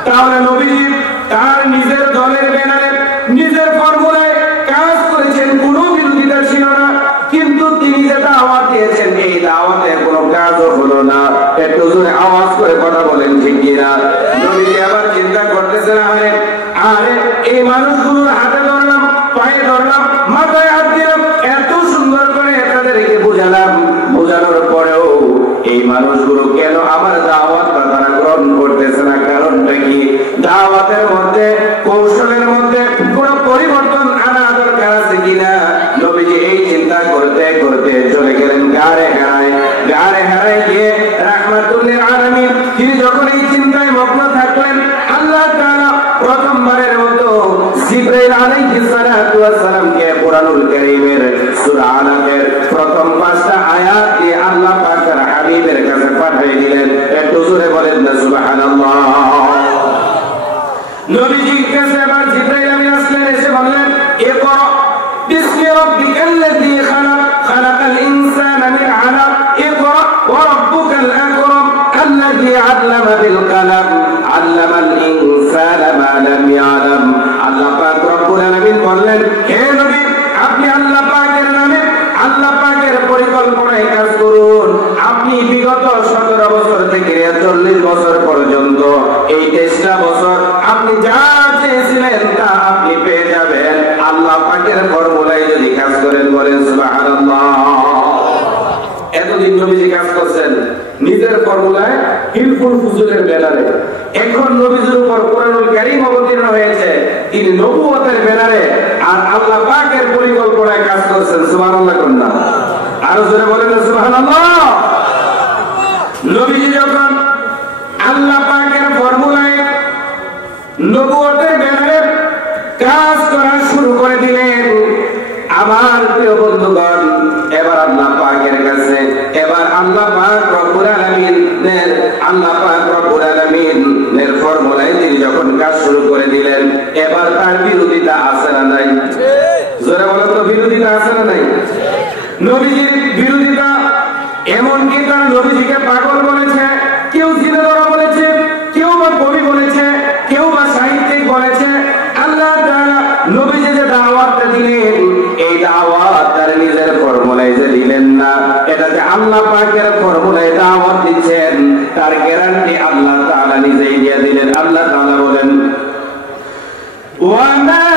তাহলে নবীজি তার নিজের দলের ব্যানারে, নিজের ফর্মুলায় কাজ করেছেন, কোনো বিরোধিতা ছিল না। কিন্তু তিনি যে দাওয়াত দিয়েছেন, এই দাওয়াতের কোনো কাজও হলো না। একটু জোরে আওয়াজ করে কথা বলেন, ঠিক কিনা? নবীজি আবার চিন্তা করতেছেন, আরে এই মানুষগুলোর হাতে ধরলাম, পায়ে ধরলাম, মাথায় হাত দিলাম, এত সুন্দর করে তাদেরকে বুঝালাম, বোঝানোর পরেও এই মানুষগুলো কেন আমার দাওয়াতটা তারা গ্রহণ করতেছে না? কারণটা কি? দাওয়াতের মধ্যে, কৌশলের মধ্যে কোনো পরিবর্তন আনা দরকার আছে কিনা? নবীজি এই চিন্তা করতে করতে চলে গেলেন গাড়ে হারায় গিয়ে রাহমাতুল লিল আলামিন তিনি যখন এই চিন্তায় মগ্ন থাকলেন, আল্লাহ তাআলা প্রথমবারের মতো জিবরাইল আলাইহিস সালাতু ওয়াস সালামকে কুরআনুল কারীমের সূরা আলাকের প্রথম 5টা আয়াত দিয়ে আল্লাহ পাক তার হাবিবের কাছে পাঠিয়ে দিলেন। একটু জোরে বলেন না সুবহানাল্লাহ। নবীজির কাছে আবার জিবরাইল আমিন আসলেন, এসে বললেন, ইকরা বিসমি রাব্বিকাল্লাযী খালাক, খালাকাল ইনসানা মিন আলাক, ইকরা ওয়া রাব্বুকাল আকরাম আল্লাযী আল্লামা বিল কলম, আল্লামাল ইনসানা মা লাম ইয়ালাম। আল্লাহ পাক রব্বুল আলামিন বললেন, হে নবী, আপনি আল্লাহ পাকের নামে, আল্লাহ পাকের পরিকল্পনায় কাজ করুন। আপনি বিগত 17 বছর থেকে 40 বছর পর্যন্ত এই 23টা বছর আপনি যা চেয়েছিলেন তা আপনি পেয়ে যাবেন আল্লাহ পাকের ফর্মুলায় যদি কাজ করেন। বলেন সুবহানাল্লাহ। এতদিন নবীজি কাজ করছেন নিজের ফর্মুলায়, হিলফুল ফুজুলের ব্যানারে। এখন নবীজির উপর কুরআনুল কারীম অবতীর্ণ হয়েছে, তিনি নবুয়তের ব্যানারে আর আল্লাহ পাকের পরিকল্পনায় কাজ করছেন। সুবহানাল্লাহ কন্যা আরো জোরে বলেন সুবহানাল্লাহ। নবীজি যখন আল্লাহ পাকের ফর্মুলায় নবুয়তের ব্যানারে কাজ করা শুরু করে দিলেন, আমার প্রিয় বন্ধুগণ, এবার আল্লাহ পাকের কাছে, এবার আল্লাহ পাক রব্বুল আলামিনের ফর্মুলায় তিনি যখন কাজ শুরু করে দিলেন, এবার তার বিরোধিতা আছে না নাই? জোরে বলেন তো, বিরোধিতা আছে না নাই? নবীজির বিরোধিতা, এমনকি তারা নবীজিকে পাগল বলেছে, কেউ জিনেদরা বলেছে, কেউ বা কবি বলেছে, কেউ বা সাহিত্যিক বলেছে। আল্লাহ তাআলা নবীজি যে দাওয়াতটা দিলেন, এই দাওয়াত তার নিজের ফর্মুলায় যে দিলেন না, এটা যে আল্লাহ পাকের ফর্মুলায় দাওয়াত দিচ্ছেন, তার গ্যারান্টি আল্লাহ তাআলা নিজেই দিয়ে দিলেন। আল্লাহ তাআলা বলেন, ওয়া মা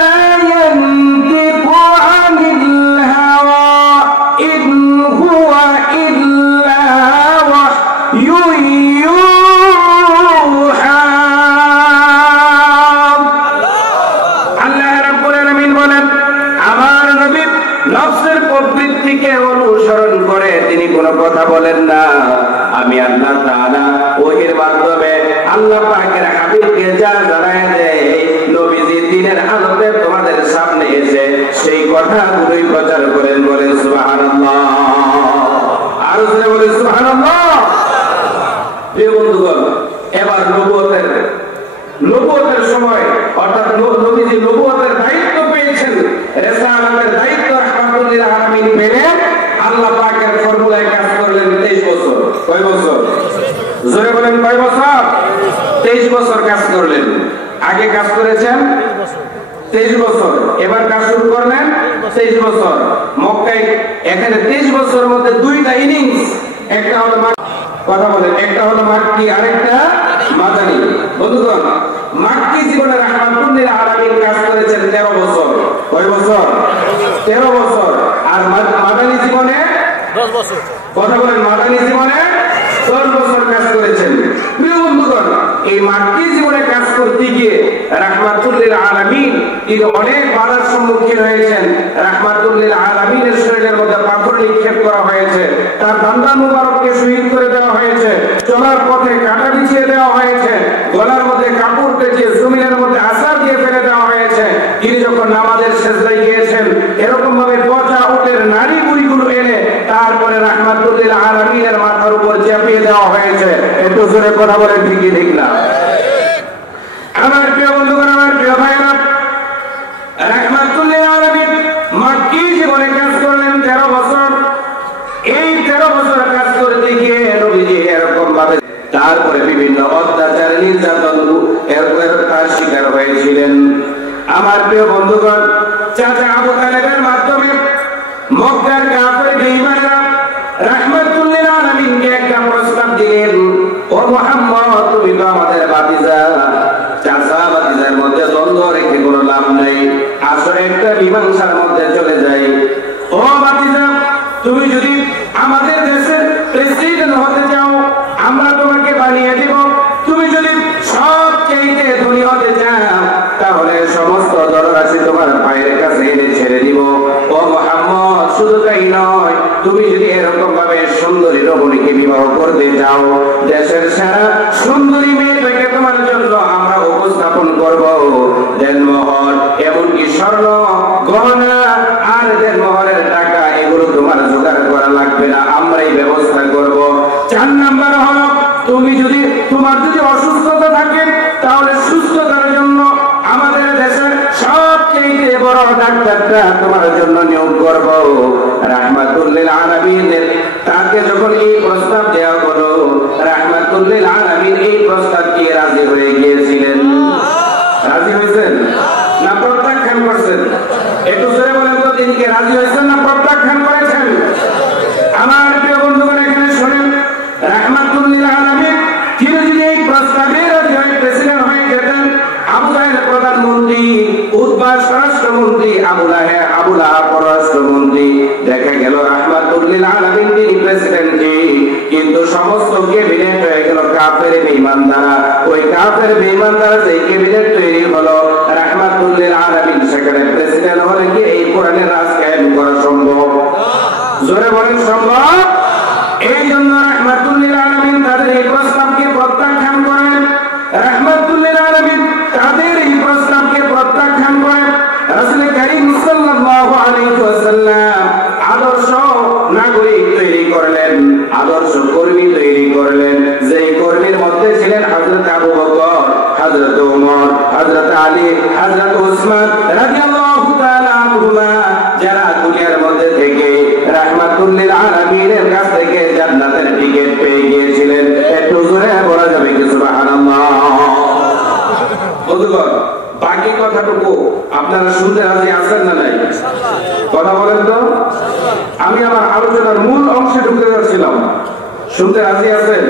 ইয়ানতিকু আনিল হাওয়া ইন হুয়া ইল্লা ওয়াহয়ুন ইউহা। আল্লাহ রাব্বুল আলামিন বলেন, আমার নবী নফসের প্রবৃত্তিকে অনুসরণ করে তিনি কোনো কথা বলেন না। আমি আল্লাহ তাআলা ওহীর মাধ্যমে আল্লাহ পাকের হাবিবকে যা জানায় দেয়, নবীজি দিনের আলোতে তোমাদের সামনে এসে সেই কথাগুলোই প্রচার করেন। বলেন সুবহানাল্লাহ। আরো জোরে বলেন সুবহানাল্লাহ। প্রিয় বন্ধুগণ, এবার নবুয়তের সময়, অর্থাৎ নবীজি নবুয়তের দায়িত্ব পেয়েছেন, রিসালাতের দায়িত্ব রাহমাতুল লিল আলামিন পেলেন, আল্লাহ পাকের ফর্মুলায় কাজ করলেন 23 বছর। কয় বছর? জোরে বলেন, কয় বছর? 23 বছর কাজ করলেন। আগে কাজ করেছেন 23 বছর, এবার কাজ শুরু করলেন 23 বছর। মক্কায় এখানে 23 বছরের মধ্যে দুইটা ইনিংস, একটা হলো কথা বলেন, একটা হলো মাক্কি, আরেকটা মাদানী। বন্ধুগণ, মাক্কি জীবনে রাহমাতুল লিল আলামিন কাজ করেছেন 13 বছর। কয় বছর? 13 বছর। আর মাদানী জীবনে 10 বছর। কথা বলেন, মাদানী জীবনে 10 বছর কাজ করেছেন। প্রিয় বন্ধুগণ, এই মাক্কি জীবনে কাজ করতে গিয়ে রাহমাতুল লিল আলামিন তিনি অনেক বাধার সম্মুখীন হয়েছেন। রাহমাতুল লিল আলামিনের শরীরের মধ্যে পাথর নিক্ষেপ করা হয়েছে, তার দান্দা মুবারককে শহীদ করে দেওয়া হয়েছে, চলার পথে কাঁটা বিছিয়ে দেওয়া হয়েছে, গলার মধ্যে কাপড় পেঁচিয়ে জমিনের মধ্যে কথা বলেন ঠিকই ঠিক না? আমার প্রিয় বন্ধুগণ, আমার প্রিয় ভাইরা, রাহমাতুল্লিল আলামিন মক্কি জীবনে কাজ করলেন 13 বছর। এই 13 বছর কাজ করতে গিয়ে নবীজি এরকম ভাবে তারপরে বিভিন্ন অত্যাচার নির্যাতন এর তার শিকার হয়েছিলেন। আমার প্রিয় বন্ধুগণ, চাচা আবু তালেবের মাধ্যমে মক্কার কাফের বেঈমানরা রাহমাতুল্লিল আলামিনকে একটা প্রস্তাব দিলেন, ও মুহাম্মদ, তুমি তো আমাদের ভাতিজা, চাচা ভাতিজার মধ্যে দ্বন্দ্ব রেখে কোনো লাভ নেই, আসলে একটা মীমাংসার মধ্যে চলে যাই। ও ভাতিজা, তুমি যদি আমাদের দেশের প্রেসিডেন্ট হতে চাও আমরা তোমাকে বানিয়ে দিব, তুমি যদি সবচেয়ে ধনী হতে চাও তাহলে সমস্ত ধনরাশি তোমার পায়ের কাছে এনে ছেড়ে দিব। ও মুহাম্মদ, শুধু তাই নয়, তুমি যদি এরকম ভাবে সুন্দরী রমণীকে বিবাহ করতে চাও, দেশের সেরা সুন্দরী মেয়েটাকে তোমার জন্য আমরা উপস্থাপন করব। দেনমোহর, এমনকি স্বর্ণ গহনা আর দেনমোহরের টাকা এগুলো তোমার জোগাড় করা লাগবে না, আমরাই ব্যবস্থা করব। 4 নাম্বার হলো, তুমি যদি তোমার যদি অসুস্থতা থাকে তাহলে সুস্থতার জন্য আমাদের দেশের সবচেয়ে বড় ডাক্তারটা তোমার জন্য নিয়োগ করব। রাহমাতুল্লিল আলামিন তাকে যখন এই প্রস্তাব দেওয়া হলো, রাহমাতুল্লিল আলামিন এই প্রস্তাবকে রাজি হয়ে গিয়েছিলেন। রাজি হয়েছেন না প্রত্যাখ্যান করছেন? একটু জোরে বলেন তো, তিনি কি রাজি হয়েছেন না প্রত্যাখ্যান করেছেন? আমার প্রিয় বন্ধুগণ, এখানে শুনেন, রাহমাতুল্লিল আলামিন তিনি যদি এই প্রস্তাবে রাজি হয়ে প্রেসিডেন্ট হয়ে যেতেন, আবু জাহেল প্রধানমন্ত্রী, উতবা স্বরাষ্ট্রমন্ত্রী, আবু লাহাব পররাষ্ট্রমন্ত্রী, দেখা গেল রাহমাতুল্লিল আলামিন তিনি প্রেসিডেন্ট, কিন্তু সমস্ত ক্যাবিনেট হয়ে গেল কাফের বেঈমান দ্বারা। ওই কাফের বেঈমান দ্বারা যে ক্যাবিনেট তৈরি হলো, রাহমাতুল্লিল আলামিন সেখানে প্রেসিডেন্ট হলে কি এই কোরআনের রাজ কায়েম করা সম্ভব? জোরে বলেন সম্ভব? এই জন্য রাহমাতুল্লিল আলামিন তাদের এই প্রস্তাবকে প্রত্যাখ্যান করেন। রাহমাতুল্লিল আলামিন তাদের এই প্রস্তাবকে প্রত্যাখ্যান করেন। রাসূল কারীম সাল্লাল্লাহু আলাইহি ওয়াসাল্লাম আদর্শ নাগরিক তৈরি করলেন, আদর্শ কর্মী তৈরি করলেন, যেই কর্মীর মধ্যে ছিলেন হযরত আবু বকর, হযরত ওমর, হযরত আলী, হযরত উসমান রাদিয়াল্লাহু তাআলা আনহুমা, যারা দুনিয়ার মধ্যে থেকে রাহমাতুল্লিল আলামিনের কাছ থেকে জান্নাতের টিকিট পেয়ে গিয়েছিলেন। একটু জোরে বলা যাবে কি সুবহানাল্লাহ? বন্ধুগণ, বাকি কথাটুকু আপনারা শুনতে রাজি আছেন না নাই? কথা বলেন তো। আমি আমার আলোচনার মূল অংশে ঢুকে যাচ্ছিলাম, শুনতে রাজি আছেন?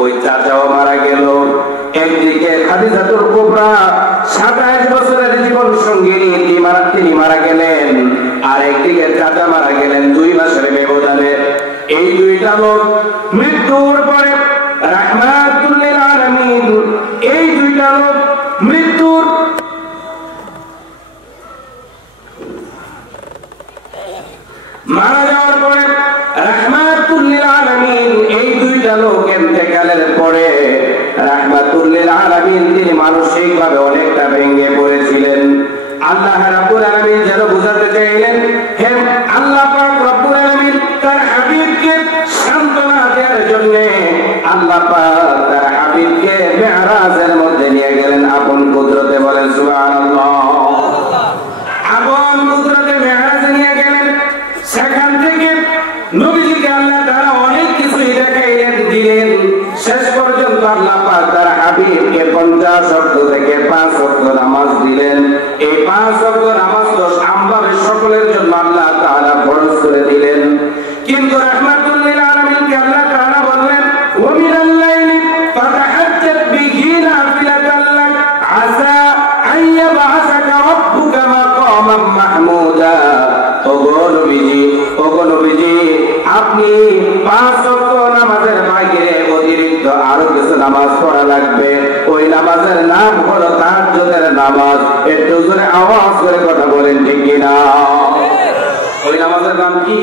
ওই চাচাও মারা গেল, একদিকে খাদিজাতুল কুবরা 27 বছরের জীবন সঙ্গিনী তিনি মারা গেলেন, আর একদিকে চাচা মারা গেলেন 2 মাসের ব্যবধানে। এই দুইটা লোক মৃত্যুর পরে রাহমাতুল্লিল আলামিন এই দুইটা লোক মৃত্যুর মারা যাওয়ার পরে রাহমাতুল্লিল আলামিন এই দুইটা লোক ইন্তেকালের পরে রাহমাতুল্লিল আলামিন তিনি মানসিকভাবে অনেকটা ভেঙে পড়েছিলেন। আল্লাহ রাব্বুল আলামিন যেন বুঝাতে চাইলেন, হে আল্লাহ পাক রব্বুল আলামিন তার হাবিবকে সান্ত্বনা দেওয়ার জন্য আল্লাহ পাক তার হাবিবকে মিরাজের মধ্যে নিয়ে গেলেন আপন কুদরতে। বলেন সুবহানাল্লাহ। আপন কুদরতে মিরাজে নিয়ে গেলেন, সেখান থেকে নবীজিকে আল্লাহ তাআলা অনেক কিছু দেখাইলেন, দিলেন। শেষ পর্যন্ত আল্লাহ পাক তার হাবিবকে 50 ওয়াক্ত থেকে 5 ওয়াক্ত নামাজ দিলেন। এই 5 ওয়াক্ত নামাজ তো আমভাবে সকলের জন্য আল্লাহ তাআলা ফরজ করে দিলেন। কিন্তু রাহমাতুল্লিল আলামিনকে আল্লাহ তাআলা বললেন, ওয়া মিনাল লাইলি ফাতাহাজ্জাত বিহি নাফিলাতান লাক আসা আন ইয়াবআসাকা রাব্বুকা মাকামান মাহমুদা। ওগো নবীজি, আপনি 5 ওয়াক্ত নামাজের বাইরে অতিরিক্ত আরো কিছু নামাজ পড়া লাগবে। ওই নামাজের নাম হলো তাহাজ্জুদের নামাজ। একটু জোরে আওয়াজ করে কথা বলেন ঠিক কিনা? ওই নামাজের নাম কি?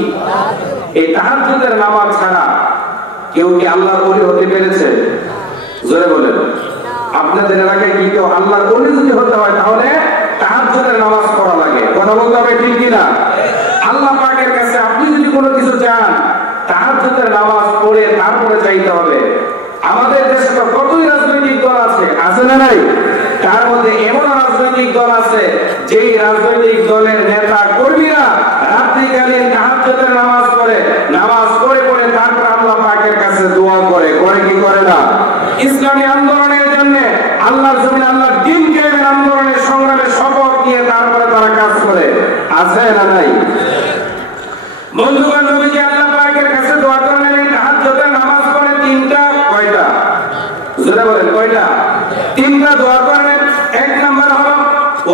এই তাহাজ্জুদের নামাজ ছাড়া কেউ কি আল্লাহর ওলি হতে পেরেছে? জোরে বলেন। আপনাদের এলাকায় কি কেউ আল্লাহর ওলি যদি হতে হয় তাহলে তাহাজ্জুদের নামাজ পড়া লাগে। কথা বলতে হবে ঠিক কিনা? আল্লাহ পাকের কাছে আপনি যদি কোনো কিছু চান, তাহাজ্জুদের নামাজ পড়ে তারপরে যাইতে হবে। আমাদের দেশে তো কতই রাজনৈতিক দল আছে, আছে না নাই? তার মধ্যে এমন রাজনৈতিক দল আছে যেই রাজনৈতিক দলের নেতা কর্মীরা রাত্রিকালীন তাহাজ্জুদের নামাজ পড়ে, নামাজ পড়ে পড়ে তারপর আল্লাহ পাকের কাছে দোয়া করে, করে কি করে না? ইসলামী আন্দোলনের জন্য আল্লাহর জমিন আল্লাহর দ্বীন কায়েমের আন্দোলনের সংগ্রামে শপথ নিয়ে তারপরে তারা কাজ করে, আছে না নাই? বন্ধুগণ, নবীজি আল্লাহ পাকের কাছে দোয়া করলেন, এই তাহাজ্জুদের নামাজ পড়ে তিনটা, কয়টা? জোরে বলেন কয়টা? তিনটা দোয়া করলেন। এক নাম্বার হলো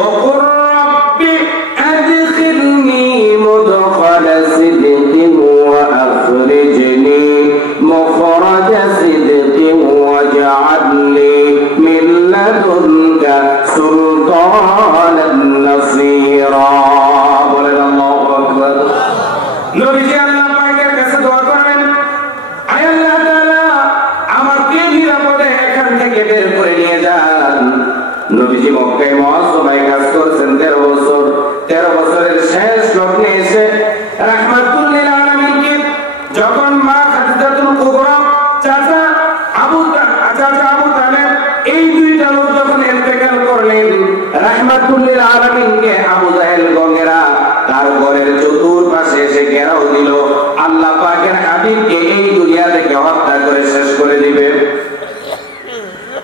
ওকুর রব্বি আদখিলনি মুদখালা সিদকিন ওয়া আখরিজনি মুখরাজা সিদকিন ওয়াজআলনি মিন লাদুনকা সুলতানান নাসীরা। বলেন আল্লাহু আকবার। নবীজি আল্লাহ পাকের কাছে দোয়া করলেন, আয় আল্লাহ তাআলা আমাকে নিরাপদে এখান থেকে বের করে নিয়ে যান। নবীজি মক্কায় মুআজ্জামায় কাজ করেছেন 13 বছর। 13 বছরের শেষ লগ্নে এসে রাহমাতুল লিল আলামিনকে যখন মা খাদিজাতুল কুবরা, চাচা আবু তালেব, এই দুইটা লোক যখন ইন্তেকাল করলেন, রাহমাতুল লিল আলামিনকে আবু জাহেল গঙ্গেরা তার ঘরের চতুর্পাশে এসে ঘেরাও দিল। আল্লাহ পাকের হাবিবকে এই দুনিয়া থেকে হত্যা করে শেষ করে দিবে।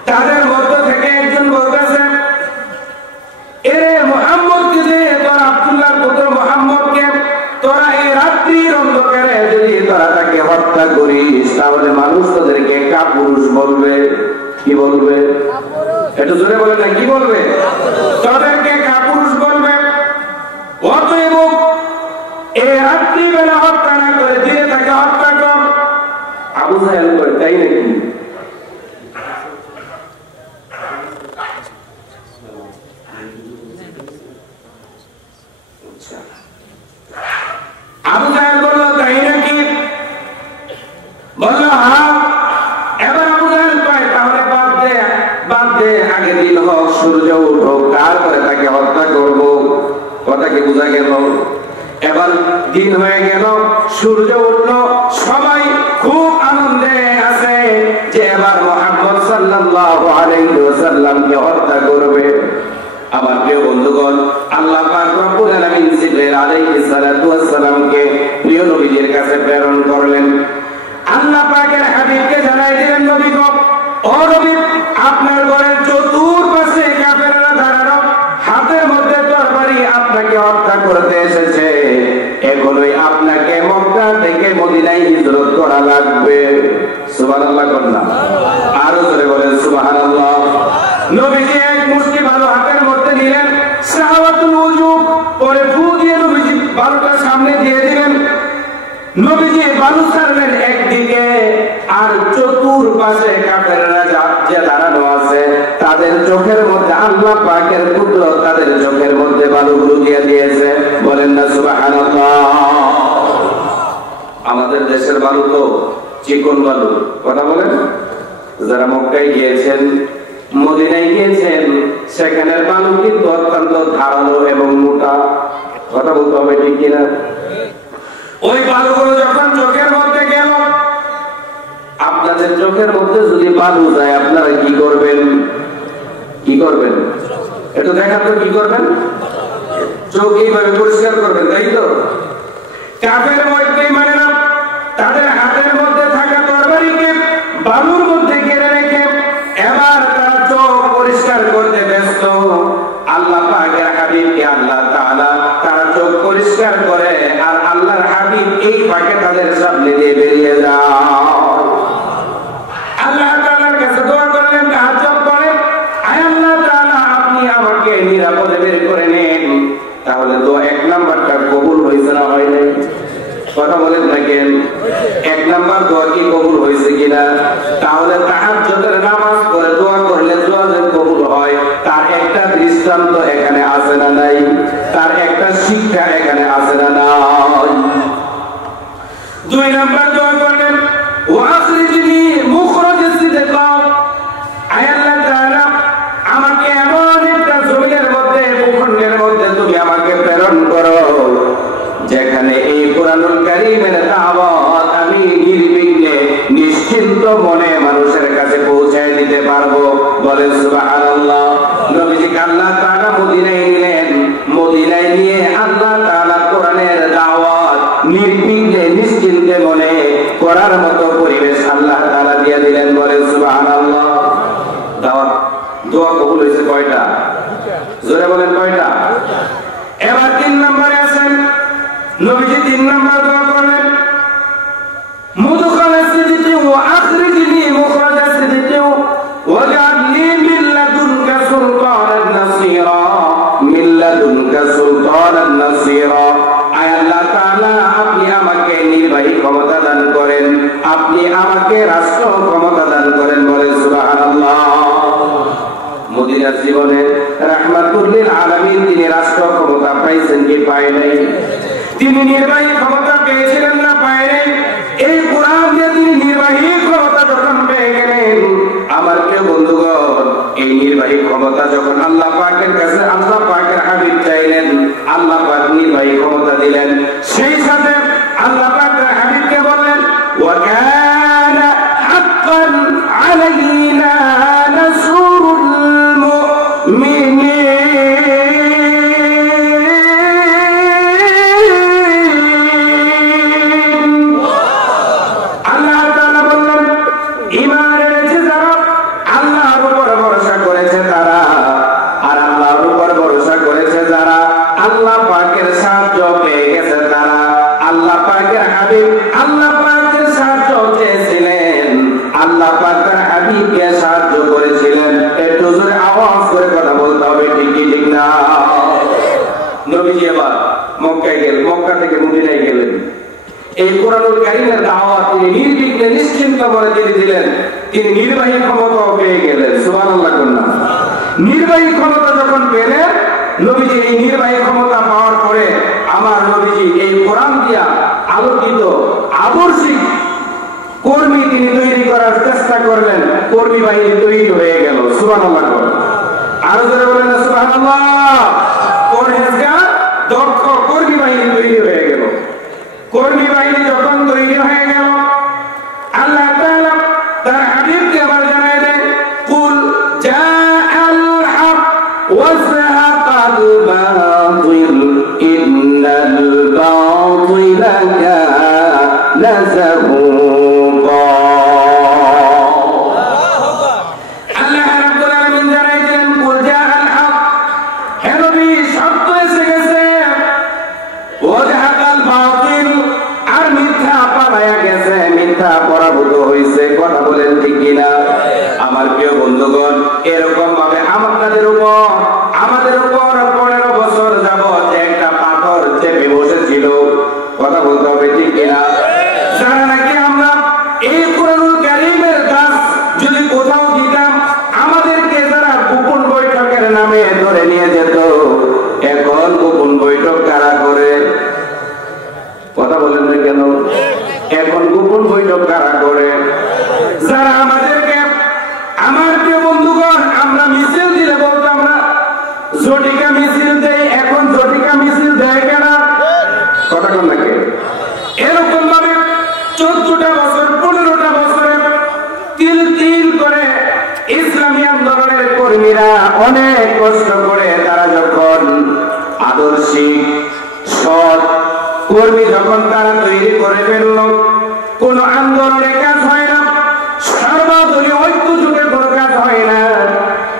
তাদের মধ্য থেকে একজন বলতেছে, এরে মুহাম্মদকে, যে তোর আব্দুল্লাহর পুত্র মুহাম্মদকে তোরা এই রাত্রির অন্ধকারে যদি তোরা তাকে হত্যা করিস, তাহলে মানুষ তোদেরকে কাপুরুষ বলবে। কি বলবে? একটু জোরে বলে না, কি বলবে? তোদেরকে কাপুরুষ বলবে। অতএব এই রাত্রিবেলা হত্যা না করে দিয়ে তাকে হত্যা কর। আবু জাহেল করে, তাই নাকি? আবু জাহেল বলল, তাই নাকি? বলল হ্যাঁ। এবার আবু জাহেল কয়, তাহলে বাদ দে, আগে দিন হোক, সূর্য উঠুক, তারপরে তাকে হত্যা করব। কথা কি বোঝা গেল? এবার দিন হয়ে গেল, সূর্য উঠল, সবাই খুব আনন্দে আছে যে এবার মুহাম্মদ সাল্লাল্লাহু আলাইহি ওয়াসাল্লামকে হত্যা করবে। আমার প্রিয় বন্ধুগণ, আল্লাহ পাক রব্বুল আলামিন জিবরাইল আলাইহিস সালাতু ওয়াস সালামকে প্রিয় নবীর কাছে প্রেরণ করলেন। আল্লাহ পাকের হাবিবকে জানাই দিলেন, নবী গো, ও নবী, আপনার ঘরের চতুর্পাশে কাফেররা দাঁড়ানো, হাতের মধ্যে তরবারি, আপনাকে হত্যা করতে এসেছে। এখনই আপনাকে মক্কা থেকে মদিনায় হিজরত করা লাগবে। সুবহানাল্লাহ কন্যা, আরো জোরে বলেন সুবহানাল্লাহ। নবীজি এক মুষ্টি বালু হাতের মধ্যে নিলেন, শাহাওয়াতুল ওযু পরে ফু দিয়ে নবীজি বালুটা সামনে দিয়ে দিলেন। নবীজি বালু ছাড়লেন একদিকে, আর চতুর্পাশে কাফেররা যে দাঁড়ানো আছে তাদের চোখের মধ্যে আল্লাহ পাকের কুদরত, তাদের চোখের মধ্যে বালুগুলো দিয়ে দিয়েছে। বলেন না সুবহানাল্লাহ। আমাদের দেশের বালু তো চিকন বালু, কথা বলেন। যারা মক্কায় গিয়েছেন, মদিনায় গিয়েছেন, সেখানের বালু কিন্তু অত্যন্ত ধারালো এবং মোটা। কথা বলতে হবে, ঠিক কিনা? ওই বালুগুলো যখন চোখের মধ্যে গেল, আপনাদের চোখের মধ্যে যদি বালু যায়, আপনারা কি করবেন? কি করবেন? একটু দেখান তো, কি করবেন? চোখ এইভাবে পরিষ্কার করবেন, তাই তো? কাফের মুশরিকরা তাদের হাতের মধ্যে থাকা তরবারিকে বালুর মধ্যে ঘিরে রেখে এবার তারা চোখ পরিষ্কার করতে ব্যস্ত। আল্লাহ পাকের হাবিবকে আল্লাহ তাআলা তারা চোখ পরিষ্কার করে, আর আল্লাহর হাবিব এই ফাঁকে তাদের সামনে দিয়ে বেরিয়ে যায়। আল্লাহ তাআলার কাছে দোয়া করলেন, তাহাজ্জুদ করেন, আয় আল্লাহ তাআলা, আপনি আমাকে নিরাপদে বের করে নেন। তাহলে তো এক নাম্বারটা কবুল হয়েছে না হয় নাই? কথা বলেন না কেন? এক নাম্বার দোয়া কি কবুল হয়েছে কিনা? তাহলে তাহাজ্জুদের নামাজ পড়ে দোয়া করলে দোয়া যে কবুল হয়, তার একটা দৃষ্টান্ত এখানে আছে না নাই? তার একটা শিক্ষা এখানে আছে না নাই? দুই নাম্বার দোয়া করলেন, ওয়া আখরিজনি মুখরাজ সিদক, আয় আল্লাহ তাআলা, আমাকে এমন একটা জমিনের মধ্যে, ভূখণ্ডের মধ্যে তুমি আমাকে প্রেরণ করো যেখানে এই কুরআনুল কারীমের দাওয়াত আমি বলেন সুবহানাল্লাহ। নবীজিকে আল্লাহ তাআলা মদিনায় নিলেন, মদিনায় নিয়ে আল্লাহ তাআলা কোরআনের দাওয়াত নির্বিঘ্নে নিশ্চিন্তে মনে করার মতো পরিবেশ আল্লাহ তাআলা দিয়ে দিলেন। বলেন সুবহানাল্লাহ। দাওয়াত দোয়া কবুল হয়েছে কয়টা? জোরে বলেন কয়টা? এবার 3 নম্বরে আছেন নবীজি 3 নম্বর দোয়া করলেন, মুদখাল সিদকি ওয়া আখরিজনি মুখরাজ সিদকি ওয়াজআলনি মিন লাদুনকা সুলতানান নাসীরা, মিন লাদুনকা সুলতানান নাসীরা। আয় আল্লাহ তাআলা, আপনি আমাকে নির্বাহী ক্ষমতা দান করেন, আপনি আমাকে রাষ্ট্র ক্ষমতা দান করেন। বলেন সুবহানাল্লাহ। মদিনার জীবনে রাহমাতুল লিল আলামিন তিনি রাষ্ট্র ক্ষমতা পাইছেন কি পায় নাই? তিনি নির্বাহী ক্ষমতা পেয়েছিলেন না পায় নাই? এই কোরআন দিয়ে তিনি নির্বাহী ক্ষমতা যখন পেয়ে গেলেন, আমার প্রিয় বন্ধুগণ, এই নির্বাহী ক্ষমতা যখন আল্লাহ পাকের কাছে আল্লাহ পাকের হাবিব চাইলেন, আল্লাহ পাক নির্বাহী ক্ষমতা দিলেন। সেই সাথে আল্লাহ পাকের হাবিবকে বললেন, ওয়া কানা হাক্কান আলাইনা নাসরুল মুমিনিন। আল্লাহ তাআলা বললেন, ঈমান এনেছে যারা, আল্লাহর উপর ভরসা করেছে তারা, আর আল্লাহর উপর ভরসা করেছে যারা, আল্লাহ পাকের সাহায্য পেয়ে গেছে তারা। আল্লাহ পাকের হাবিব আল্লাহ পাকের সাহায্য চেয়েছিলেন, আল্লাহ পাকের হাবিবকে সাহায্য করেছিলেন। একটু জোরে আওয়াজ করে কথা বলতে হবে, ঠিক কি ঠিক না? নবীজি এবার মক্কায় গেলেন, মক্কা থেকে মদিনায় গেলেন। এই কোরআনুল কারীমের দাওয়াত তিনি নির্বিঘ্নে নিশ্চিন্ত করে দিয়ে দিলেন। তিনি নির্বাহী ক্ষমতাও পেয়ে গেলেন। সুবহানাল্লাহ কন্যা। নির্বাহী ক্ষমতা যখন পেলেন, নবীজি এই নির্বাহী ক্ষমতা পাওয়ার পরে আমার নবীজি এই কোরআন দিয়া আলোকিত আদর্শিক কর্মী তিনি তৈরি করার চেষ্টা করলেন। কর্মী বাহিনী তৈরি হয়ে গেল। সুবহানাল্লাহ। আরো জোরে বলেন না সুবহানাল্লাহ। পরহেজগার দক্ষ কর্মী বাহিনী তৈরি হয়ে গেল। কর্মী বাহিনী যখন তৈরি হয়ে গেল, আল্লাহ তাআলা তার হাবিবকে আবার জানায় দেন, কুল জাআল হক ওয়া যাহাকাল বাতিল ইন্নাল বাতিলা কানা যাহুকা। আল্লাহ রাব্বুল আলামিন জানায় দেন, কুল জাআল হক, হে নবী সত্য এসে গেছে, ওয়া যাহাকাল বাতিল, আর মিথ্যা পালায়া গেছে, মিথ্যা পরাভূত হইছে। কথা বলেন ঠিক কিনা? আমার প্রিয় বন্ধুগণ, এরকম ভাবে আমাদের উপর 15 বছর যাবত একটা পাথর চেপে বসেছিল। কথা বলতে হবে ঠিক কিনা? যারা নাকি আমরা এই কোরআনুল কারীমের কাজ যদি কোথাও দিতাম, আমাদেরকে যারা গোপন বৈঠকের নামে ধরে নিয়ে যেত, এখন গোপন বৈঠক কারা করে? কথা বলেন না কেন? এখন গোপন বৈঠক কারা করে? যারা আমাদেরকে, আমার প্রিয় বন্ধুগণ, আমরা মিছিল দিলে বলতাম না জটিকা মিছিল দেয়, এখন জটিকা মিছিল দেয় কেন? কথা বল নাকি? এরকম ভাবে 14টা বছর 15টা বছরে তিল তিল করে ইসলামী আন্দোলনের কর্মীরা অনেক কষ্ট করে তারা যখন আদর্শিক সৎ কর্মী যখন তারা তৈরি করে ফেলল, কোন আন্দোলনের কাজ হয় না, সর্বদলীয় ঐক্য যুগে কোন কাজ হয় না,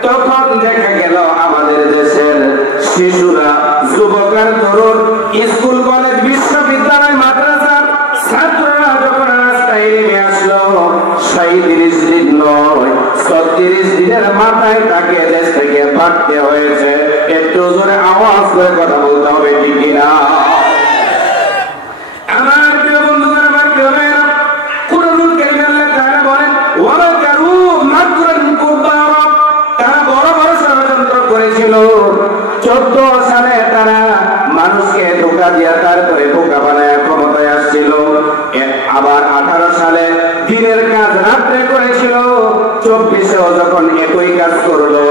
তখন দেখা গেল আমাদের দেশের শিশুরা, যুবকের তরুণ, স্কুল কলেজ বিশ্ববিদ্যালয় মাদ্রাসার ছাত্ররা যখন রাস্তায় নেমে আসলো, 37 দিন নয় 36 দিনের মাথায় তাকে দেশ থেকে ভাগতে হয়েছে। একটু জোরে আওয়াজ করে কথা বলতে হবে ঠিক কিনা? আমার প্রিয় বন্ধুগণ, আমার প্রিয় ভাইরা, কুরআনুল কারীমে আল্লাহ তাআলা বলেন, ওয়া মাকারু মাকরান কুব্বারা, তারা বড় বড় ষড়যন্ত্র করেছিল। 14 সালে তারা মানুষকে ধোঁকা দিয়ে তারপরে বোকা বানায় ক্ষমতায় আসছিল। আবার 18 সালে দিনের কাজ রাত্রে করেছিল। 24-এও যখন একই কাজ করলো,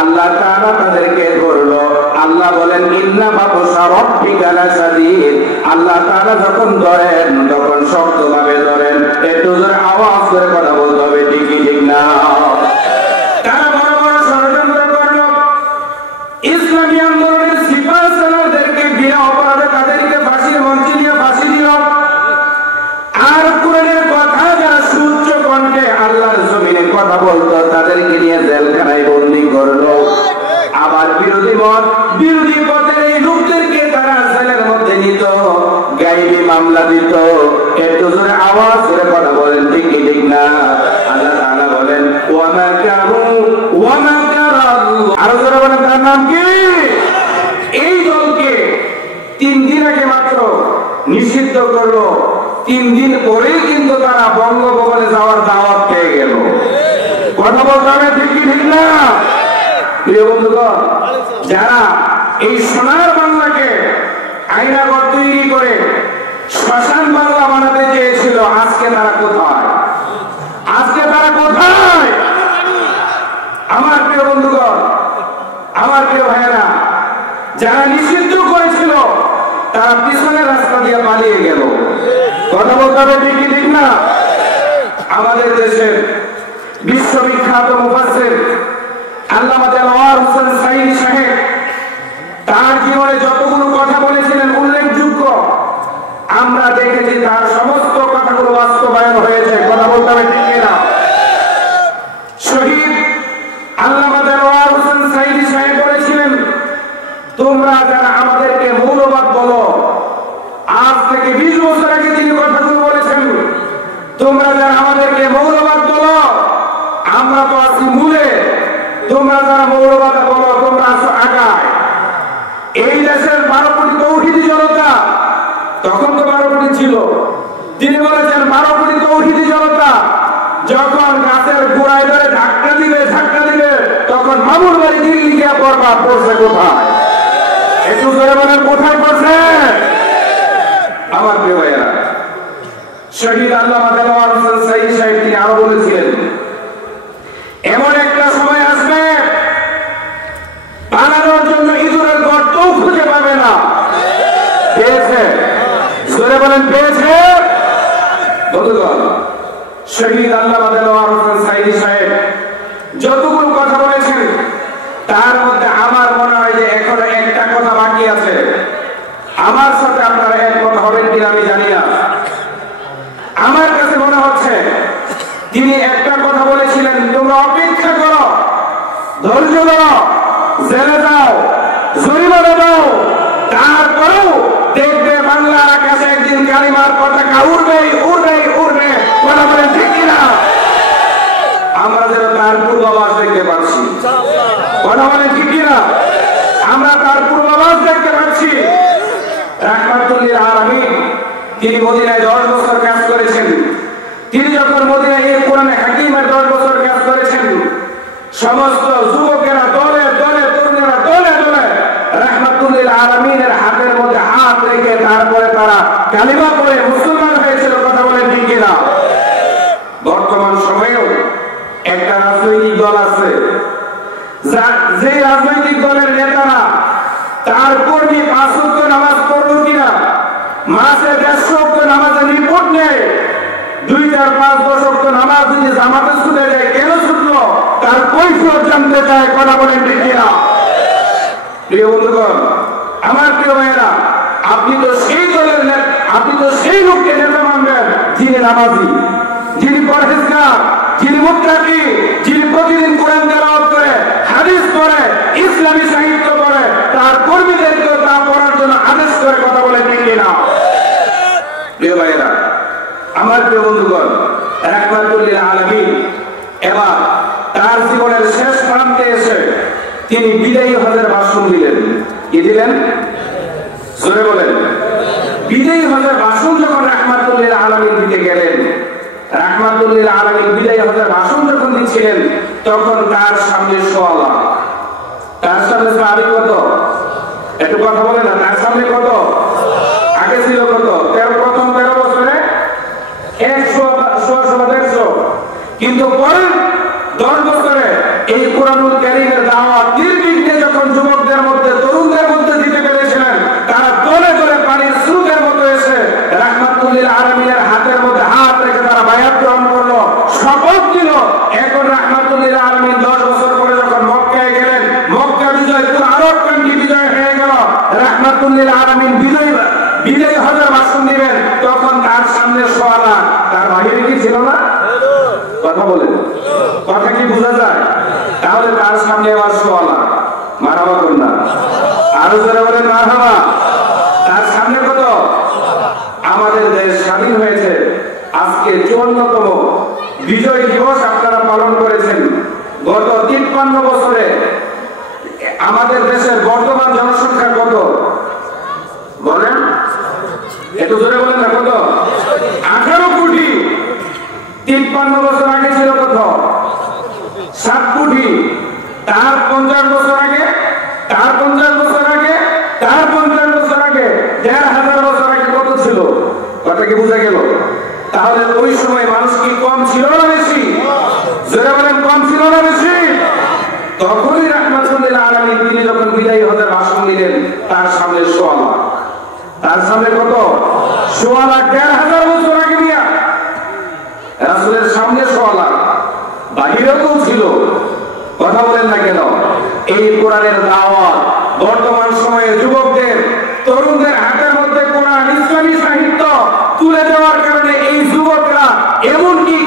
আল্লাহ তাআলা তাদেরকে ধরলো। আল্লাহ বলেন, ইন্না বাতশা রাব্বিকা লাশাদীদ, আল্লাহ তাআলা যখন ধরেন তখন শক্তভাবে ধরেন। একটু জোরে আওয়াজ করে কথা বলতে হবে, ঠিক কি ঠিক না? তারা বড় জোরে বলেন তার নাম কি? এই দলকে 3 দিন আগে মাত্র নিষিদ্ধ করলো, 3 দিন পরেই কিন্তু তারা বঙ্গভবনে যাওয়ার দাওয়াত পেয়ে গেল। কথা বলতে হবে ঠিক কি ঠিক না? প্রিয় বন্ধুগণ, যারা এই সোনার বাংলাকে আয়নাঘর তৈরি করে শ্মশান বাংলা বানাতে চেয়েছিল, আজকে তারা কোথায়? আজকে তারা কোথায়? আমার প্রিয় বন্ধুগণ, আমার প্রিয় ভাইয়েরা, যারা নিষিদ্ধ করেছিল তারা পিছনের রাস্তা দিয়ে পালিয়ে গেল। কথা বলতে হবে ঠিক কি ঠিক না? আমাদের দেশের বিশ্ববিখ্যাত মুফাসসির আল্লামা দেলোয়ার হোসেন সাঈদী সাহেব তার জীবনে যতগুলো কথা বলেছিলেন উল্লেখযোগ্য, আমরা দেখেছি তার সমস্ত কথাগুলো বাস্তবায়ন হয়েছে। কথা বলতে হবে ঠিক না? শহীদ আল্লামা দেলোয়ার হোসেন সাঈদী সাহেব বলেছিলেন, তোমরা যারা আমাদেরকে মৌলবাদ বলো, আজ থেকে 20 বছর আগে তিনি কথাগুলো বলেছেন, তোমরা যারা আমাদেরকে মৌলবাদ বলো, আমরা তো আছি মূলে, তোমরা যারা মৌলবাদ বলো তোমরা আছো আগায়। এই দেশের 12 কোটি তৌহিদি জনতা, তখন তো 12 কোটি ছিল, তিনি বলেছেন 12 কোটি তৌহিদি জনতা যখন গাছের গোড়ায় ধরে ধাক্কা দিবে তখন মামুর বাড়ি দিল্লি গিয়ে বরবাদ পড়ছে। কোথায়? একটু জোরে বলেন কোথায় পড়ছে? আমার প্রিয় ভাইয়েরা, শহীদ আল্লামা দেলোয়ার হোসেন সাঈদী সাহেব তিনি আরো বলেছিলেন, এমন একটা সময় আসবে পালানোর জন্য ইঁদুরের গর্তও খুঁজে পাবে না। পেয়েছে? জোরে বলেন পেয়েছে? বন্ধুগণ, শহীদ আল্লামা দেলোয়ার হোসেন সাঈদী সাহেব যতগুলো কথা বলেছেন তার মধ্যে আমার মনে হয় যে এখন একটা কথা বাকি আছে। আমার সাথে আপনারা একমত হবেন কিনা আমি জানি না। আমার কাছে মনে হচ্ছে তিনি একটা কথা বলেছিলেন, তোমরা অপেক্ষা করো, ধৈর্য ধরো, জেলে যাও, জরিমানা দাও, তারপরেও দেখবে বাংলার আকাশে একদিন কালিমার পতাকা উড়বে উড়বে উড়বে। কথা বলেন ঠিক কিনা? আমরা যেন তার পূর্বাভাস দেখতে পাচ্ছি। কথা বলেন ঠিক কিনা? আমরা তার পূর্বাভাস দেখতে পাচ্ছি। রাহমাতুল লিল আলামিন তিনি মদিনায় 10 বছর কাজ করেছেন। তিনি যখন মদিনায় এই কোরআনে হাকিমের 10 বছর কাজ করেছেন, সমস্ত যুবকেরা দলে দলে, তরুণেরা দলে দলে রাহমাতুল লিল আলামিনের হাতের মধ্যে হাত রেখে তারপরে তারা কালিমা পড়ে মুসলমান হয়েছিল। কথা বলেন ঠিক কিনা? বর্তমান সময়েও একটা রাজনৈতিক দল আছে, যে রাজনৈতিক দলের নেতারা তার কর্মী 5 ওয়াক্ত নামাজ পড়লো কিনা, মাসে 150 ওয়াক্ত নামাজের রিপোর্ট নেয়, 2, 4, 5, 10 ওয়াক্ত নামাজ যদি জামাতে ছুটে যায়, কেন ছুটলো তার কৈফিয়ত জানতে চায়। কথা বলেন ঠিক কিনা? প্রিয় বন্ধুগণ, আমার প্রিয় ভাইয়েরা, আপনি তো সেই দলের নেতা, আপনি তো সেই লোককে নেতা মানবেন যিনি নামাজি, যিনি পরহেজগার, যিনি মুত্তাকি, যিনি প্রতিদিন কোরআন তেলাওয়াত করে, হাদিস পড়ে, ইসলামী সাহিত্য পড়ে, তার কর্মীদেরকে তা পড়ার জন্য আদেশ করে। কথা বলে ঠিক কিনা? প্রিয় ভাইয়েরা, আমার প্রিয় বন্ধুগণ, রাহমাতুল লিল আলামিন এবার তার জীবনের শেষ প্রান্তে এসে তিনি বিদায়ী হজের ভাষণ দিলেন। কি দিলেন? জোরে বলেন। বিদায়ী হজের ভাষণ যখন রাহমাতুল লিল আলামিন দিতে গেলেন, রাহমাতুল লিল আলামিন বিদায়ী হজের ভাষণ যখন দিচ্ছিলেন, তখন তার সামনে সোয়ালা, তার সামনে সাহাবী কত? একটু কথা বলে না, তার সামনে কত? আগে ছিল কত? প্রথম 13 বছরে 100-150, কিন্তু পরের 10 বছরে এই কোরআনুল কারীমের দাওয়াত নির্বিঘ্নে যখন যুবকদের মধ্যে, তরুণদের মধ্যে দিতে পেরেছিলেন, তারা দলে দলে পানির স্রোতের মতো এসে রাহমাতুল লিল আলামিনের হাতের মধ্যে হাত রেখে তারা বায়াত গ্রহণ করলো, শপথ দিল। এখন রাহমাতুল লিল আলামিন 10 বছর পরে যখন মক্কায় গেলেন, মক্কা বিজয়, পুরো আরব কান্ট্রি বিজয় হয়ে গেল, রাহমাতুল লিল আলামিন বিদায়ী হজের ভাষণ দিবেন, তখন তার সামনে সোয়ালা, তার বাহিরে কি ছিল না? কথা বলেন, কথা কি বোঝা যায়? তাহলে তার সামনে আবার সোয়ালা, মারহাবা করুন না, আরো জোরে বলেন মারহাবা। তার সামনে কত? আমাদের দেশ স্বাধীন হয়েছে, আজকে 54তম বিজয় দিবস আপনারা পালন করেছেন। গত 53 বছরে আমাদের দেশের বর্তমান জনসংখ্যা কত বলেন? একটু জোরে বলেন না, কত? 18 কোটি। 53 বছর আগে ছিল কত? 7 কোটি। তার 50 বছর আগে, তার 50 বছর আগে, তার 50 বছর আগে, 1500 বছর আগে কত ছিল? কথা কি বোঝা গেল? তাহলে ওই সময় মানুষ কি কম ছিল না বেশি? জোরে বলেন, কম ছিল না বেশি? তখনই রাহমাতুল্লিল আলামিন তিনি যখন বিদায়ী হজের ভাষণ দিলেন, তার সামনে 1.5 লাখ। তার সামনে কত? 1.5 লাখ। 1500 বছর আগে দিয়া রাসূলের সামনে 1.5 লাখ, বাহিরেও ছিল। কথা বলেন না কেন? এই কোরআনের দাওয়াত বর্তমান সময়ে যুবকদের, তরুণদের হাতের মধ্যে কোরআন, ইসলামী সাহিত্য তুলে দেওয়ার কারণে এই যুবকরা, এমনকি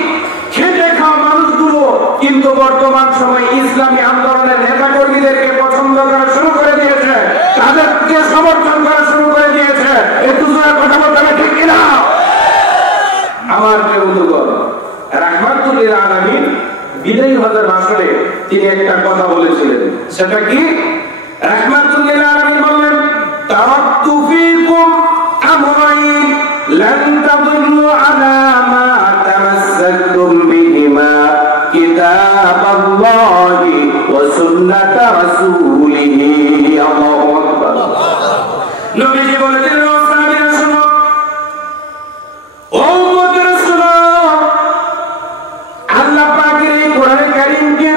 খেটে খাওয়া মানুষগুলো কিন্তু বর্তমান সময়ে ইসলামী আন্দোলনের নেতা কর্মীদেরকে পছন্দ করা শুরু করে দিয়েছে, তাদেরকে সমর্থন করা শুরু করে দিয়েছে। একটু জোরে কথা বলতে হবে, ঠিক কিনা? আমার প্রিয় বন্ধুগণ, রাহমাতুল্লিল আলামিন বিদায়ী হজের ভাষণে তিনি একটা কথা বলেছিলেন। সেটা কি? রাহমাতুল্লিল আলামিন বললেন, তারাক্তু ফীকুম আমরাইন লান তাদুল্লু আলা মা তামাসসাকতুম বিহিমা কিতাবাল্লাহি ওয়া সুন্নাতা রাসূলিহি। আল্লাহু আকবার। নবীজি বলেছিলেন, ও সাহাবীরা শুনো, ও উম্মতেরা শুনো, আল্লাহ পাকের এই কোরআন কারীমকে,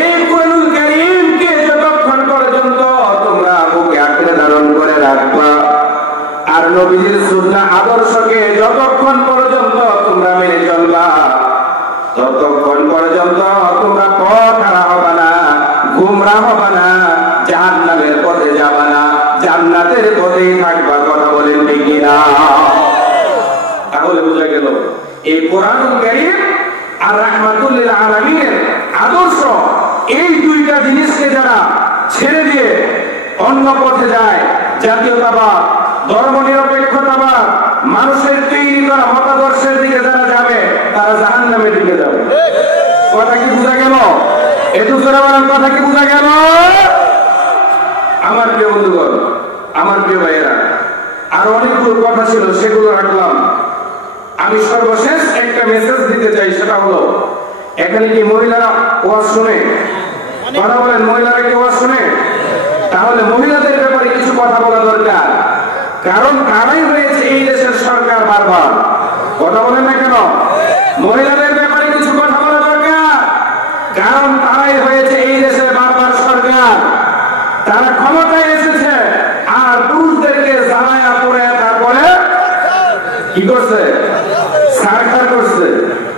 এই কোরআনুল কারীমকে যতক্ষণ পর্যন্ত তোমরা বুকে আঁকড়ে ধারণ করে রাখবা, আর নবীজির সুন্নাহ আদর্শকে যতক্ষণ পর্যন্ত তোমরা মেনে চলবা, ততক্ষণ পর্যন্ত তোমরা পথ হারা হবে না, গুমরাহ হবে না, জাহান্নামের পথে যাবা না, জান্নাতের পথেই থাকবা। কথা বলেন ঠিক কিনা? তাহলে বোঝা গেল এই কোরআনুল কারীম আর রাহমাতুল্লিল আলামিনের আদর্শ, এই দুইটা জিনিসকে যারা ছেড়ে দিয়ে অন্য পথে যায়, জাতীয়তাবাদ, ধর্মনিরপেক্ষতাবাদ, মানুষের তৈরি করা মতাদর্শের দিকে যারা যাবে, তারা জাহান্নামের দিকে যাবে। কথা কি বোঝা গেল? একটু জোরে বলেন, কথা কি বোঝা গেল? আমার প্রিয় বন্ধুগণ, আমার প্রিয় ভাইয়েরা, আরো অনেকগুলো কথা ছিল, সেগুলো রাখলাম। আমি সর্বশেষ একটা মেসেজ দিতে চাই, সেটা হলো, এখানে কি মহিলারা ওয়াজ শুনে? কথা বলেন, মহিলারা কি ওয়াজ শুনে? তাহলে মহিলাদের ব্যাপারে কিছু কথা বলা দরকার, কারণ তারাই হয়েছে এই দেশের সরকার বারবার। কথা বলেন না কেন? মহিলাদের ব্যাপারে কিছু কথা বলা দরকার, কারণ তারাই হয়েছে এই দেশের বারবার সরকার। তারা ক্ষমতায় এসেছে আর পুরুষদেরকে জ্বালায়া পড়ে তারপরে কি করছে? সরকার করছে।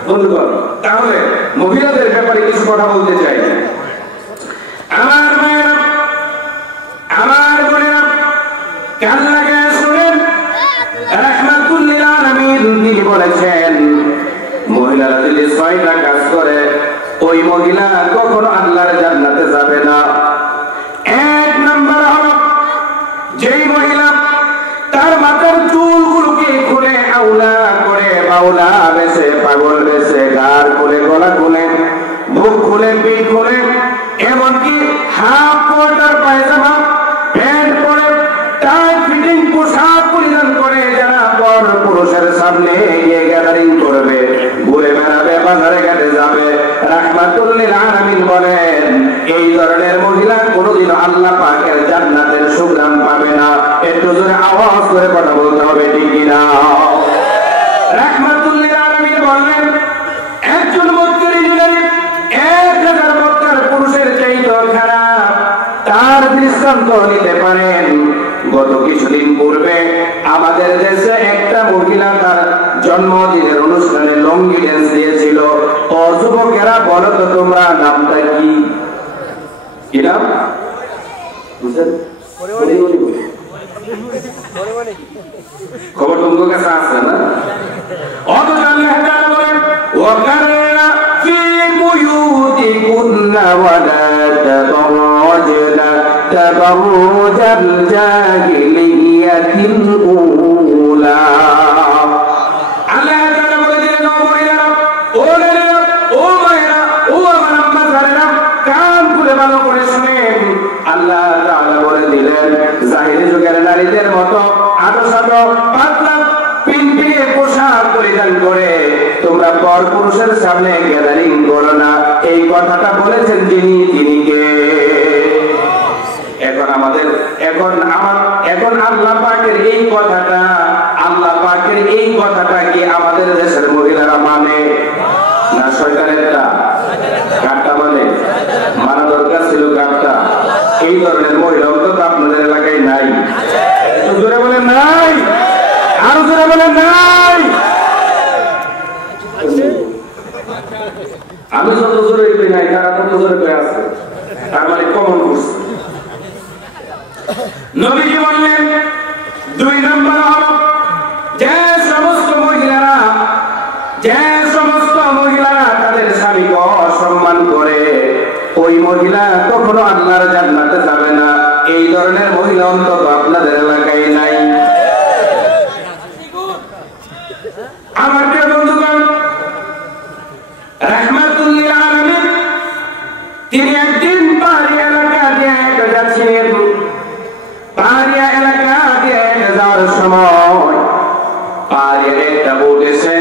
বন্ধুগণ, তাহলে মহিলাদের ব্যাপারে কিছু কথা বলতে চাই। আমার মায়েরা, আমার বোনেরা, কান লাগায় শুনেন, রাহমাতুল্লিল আলামিন তিনি বলেছেন, মহিলারা যদি 6টা কাজ করে, ওই মহিলা কখনো আল্লাহর জান্নাতে যাবে না। 1 নম্বর হলো, যেই মহিলা তার মাথার চুলগুলোকে খুলে আউলা করে, বাউলা বেশে, পাগল বেশে, গার খুলে, গলা খুলে, বুক খুলে, পিঠ খুলে, এমনকি হাফ কোয়ার্টার পায়জামা, প্যান্ট পরে, টাইট ফিটিং পোশাক পরিধান করে যারা পর পুরুষের সামনে গিয়ে গ্যাদারিং করবে, ঘুরে বেড়াবে, বাজারে ঘাটে যাবে, রাহমাতুল্লিল আলামিন বলেন, এই ধরনের মহিলা কোনোদিন আল্লাহ পাকের জান্নাতের সুগ্রাম পাবে না। একটু জোরে আওয়াজ করে কথা বলতে হবে, ঠিক কিনা? রাহমাতুল্লিল আলামিন বলেন, একজন মক্কারি যদি 1000 মক্কার পুরুষের চাইতে খারাপ, তার দৃষ্টান্ত নিতে পারেন। গত কিছুদিন পূর্বে আমাদের দেশে একটা মহিলা তার জন্মদিনের অনুষ্ঠানে লঙ্গি ড্যান্স দিয়েছিল। ও যুবকেরা, বলো তো তোমরা নামটা কি? কি নাম? খবর তোমার কাছে আছে না? অথচ আল্লাহ তাআলা বলেন, ওয়াকারনা ফি বুয়ুতিকুন্না ওয়া লা তাবাররাজনা তাবাররুজাল জাহিলিয়াতিল উলা। আল্লাহ তাআলা বলেছেন, ও মহিলারা, ও নারীরা, ও মায়েরা, ও আমার আম্মা জানেরা, কান খুলে ভালো করে শুনে মানুষের সামনে গ্যাদারিং করো না, এই কথাটা বলেছেন তিনি কে? এখন আল্লাহ পাকের এই কথাটা কি আমাদের দেশের মহিলারা মানে না শয়তানেরটা? কাটটা মানে মানা দরকার ছিল কাটটা। এই ধরনের মহিলা তো আপনাদের এলাকায় নাই। একটু জোরে বলেন নাই, আরো জোরে বলেন নাই। আমি যত জোরে নাই তারা তত জোরে পেয়ে আছে, তার মানে কমন করছে। নবীজি বললেন 2 নম্বর হল যে সমস্ত মহিলারা তাদের স্বামীকে অসম্মান করে ওই মহিলা কখনো আল্লাহর জান্নাতে যাবে না। এই ধরনের মহিলা অন্তত আপনাদের এলাকায় নাই। আমার প্রিয় বন্ধুগণ, রাহমাতুল লিল আলামিন তিনি একদিন পাহাড়ি এলাকা দিয়ে যাচ্ছিলেন। পাহাড়ি এলাকা দিয়ে যাওয়ার সময় পাহাড়ি একটা উট এসে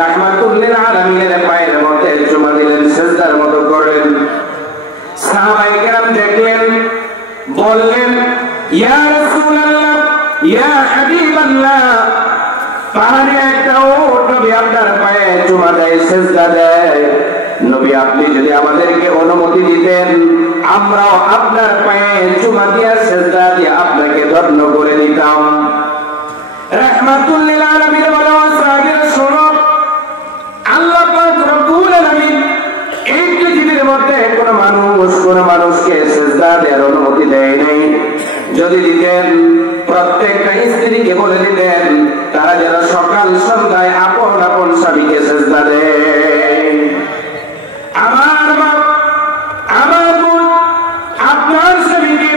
রাহমাতুল লিল আলামিনের পায়ের মধ্যে চুমা দিলেন, সিজদার মতো করলেন। সাহাবায়ে কেরাম দেখলেন, বললেন ইয়া রাসূলুল্লাহ, ইয়া হাবিবাল্লাহ, পাহাড়ি একটা উট নবী আপনার পায়ে চুমা দেয়, সিজদা দেয়। নবী আপনি যদি আমাদেরকে অনুমতি দিতেন আমরাও আপনার পায়ে চুমা দিয়া সিজদা দিয়ে আপনাকে ধন্য করে দিতাম। রাহমাতুল লিল আলামিন বলেন সাহাবীরা শোনো, আল্লাহ পাক রব্বুল আলামিন এই পৃথিবীর মধ্যে কোন মানুষকে সিজদা দেওয়ার অনুমতি দেয় নাই। যদি দিতেন প্রত্যেকটা স্ত্রীকে বলে দিতেন তারা যেন সকাল সন্ধ্যায় আপন আপন স্বামীকে সিজদা দেয়। আমার বোন, আপনার স্বামীকে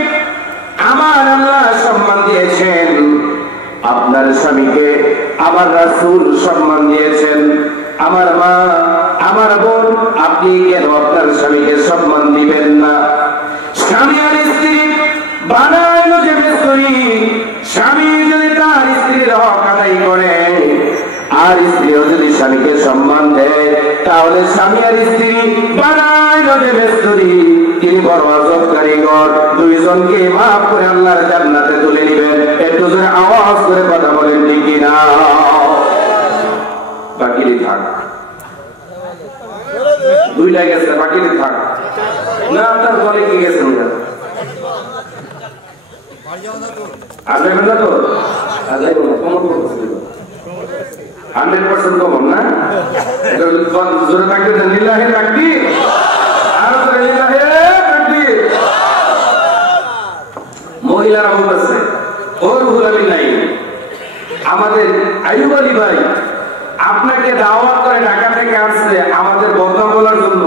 আমার আল্লাহ সম্মান দিয়েছেন, আপনার স্বামীকে আমার রাসূল সম্মান দিয়েছেন। আমার মা, আমার বোন, আপনি কেন আপনার স্বামীকে সম্মান দিবেন না? স্বামী আর স্ত্রী বানাইলো যে স্ত্রী, স্বামী যদি তার স্ত্রীর হক আদায় করে আর স্ত্রীও যদি স্বামীকে সম্মান দেয়, তাহলে স্বামী আর স্ত্রী বানাইলো যে স্ত্রী, তিনি বড় আজব কারিগর। দুইজনকে মাফ করে আল্লাহর জান্নাতে তুলে নেবেন। একটু জোরে আওয়াজ করে কথা বলেন ঠিক কিনা? বাকিরে থাক, 2 লাখ আছে, বাকিরে থাক না, তার বলে কি গেছে আসবে না তো? 100% কমন না? জোরে থাকবে লিল্লাহি তাকবীর, আর জোরে লিল্লাহি তাকবীর। মহিলারা বলতেছে ওর হুলামি নাই। আমাদের আইয়ুব আলী ভাই আপনাকে দাওয়াত করে ঢাকা থেকে আসছে আমাদের বদনাম বলার জন্য,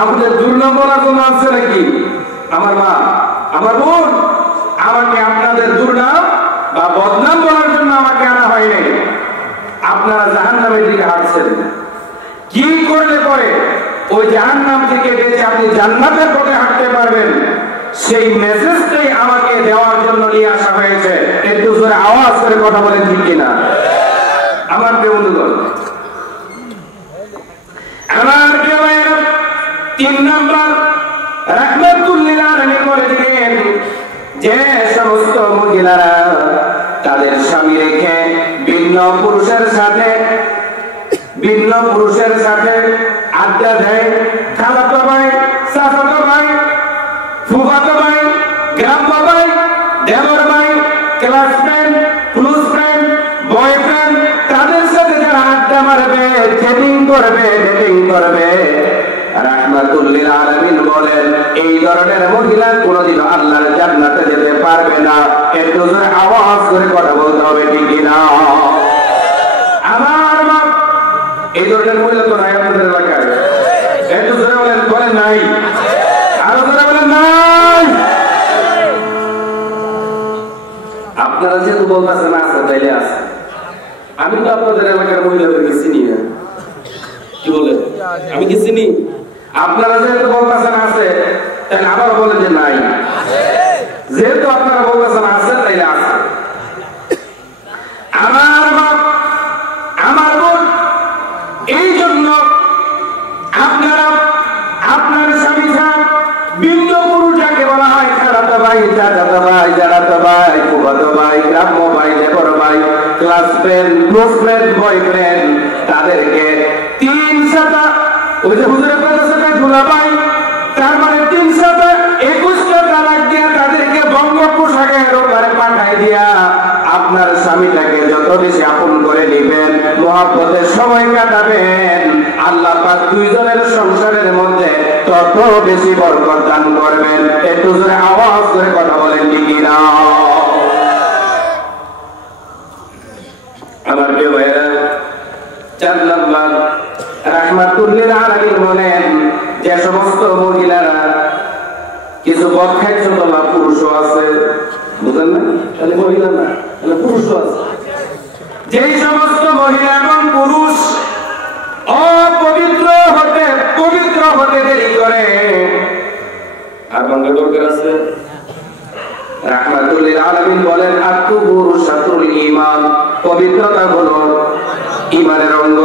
আমাদের দুর্নাম বলার জন্য আসছে নাকি? আমার মা, আমার বোন, আমাকে আপনাদের দুর্নাম বা বদনাম বলার জন্য আমাকে আনা হয়নি। আপনারা জাহান্নামের দিকে হাঁটছেন। কি করলে পরে ওই জাহান্নাম থেকে বেঁচে আপনি জান্নাতের পথে হাঁটতে পারবেন, সেই মেসেজটাই আমাকে দেওয়ার জন্য নিয়ে আসা হয়েছে। একটু জোরে আওয়াজ করে কথা বলেন ঠিক কিনা? আমার প্রিয় বন্ধুগণ, আমার প্রিয় ভাইরা, 3 নম্বর রাহমাতুল লিল আলামিন বলে দিলেন যে সমস্ত মহিলারা তাদের স্বামী রেখে ভিন্ন পুরুষের সাথে আড্ডা দেয়, খালাতো ভাই, চাচাতো ভাই, ফুফাতো ভাই, গ্রাম্য ভাই, দেবর ভাই, ক্লাসমেট, ক্লোজ ফ্রেন্ড, বয়ফ্রেন্ড, তাদের সাথে যারা আড্ডা মারবে, চ্যাটিং করবে, ডেটিং করবে, রাহমাতুল লিল আলামিন বলেন এই ধরনের মহিলা কোনদিন আল্লাহর জান্নাতে যেতে পারবে না। একটু জোরে আওয়াজ করে কথা বলতে হবে ঠিক কিনা? আমার মা, এই ধরনের মহিলা তো নাই আপনাদের এলাকায়? একটু জোরে বলেন নাই, আরো জোরে বলেন নাই। আপনারা যেহেতু বলতেছেন আছে তাইলে আছে, আমি তো আপনাদের এলাকার মহিলাদেরকে চিনি না। কি বলে? আমি কি চিনি? আপনারা যেহেতু বলতেছেন আছে তাহলে আবার বলেন যে নাই। যেহেতু আপনারা বলতেছেন আছে তাইলে আছে। আমার বাপ, আমার বোন, এই জন্য হাজবেন্ড, ক্লোজ ফ্রেন্ড, বয়ফ্রেন্ড, তাদেরকে 300টা ওই যে হুজুরের কথা সাথে ধুলাবাই, তার মানে 321টা তালাক দিয়া তাদেরকে বঙ্গোপসাগরের ওপারে পাঠাই দিয়া আপনার স্বামীটাকে যত বেশি আপন করে নেবেন, মহব্বতের সময় কাটাবেন, আল্লাহ পাক দুইজনের সংসারের মধ্যে তত বেশি বরকত দান করবেন। একটু জোরে আওয়াজ করে কথা বলেন ঠিক না? আমার প্রিয় ভাইরা, 4 নাম্বার রাহমাতুল্লিল আলামিন বলেন, যে সমস্ত মহিলারা কিছু পথ খাইছ তোমরা, পুরুষও আছে, বুঝলেন না? খালি মহিলা না, পুরুষও আছে। যেই সমস্ত মহিলা এবং পুরুষ অপবিত্র হতে দেরি করে, আর বাংলা দরকার আছে। রাহমাতুল্লিল আলামিন বলেন, আত-তুহুরু শাতরুল ঈমান, পবিত্রতা হলো ঈমানের অঙ্গ।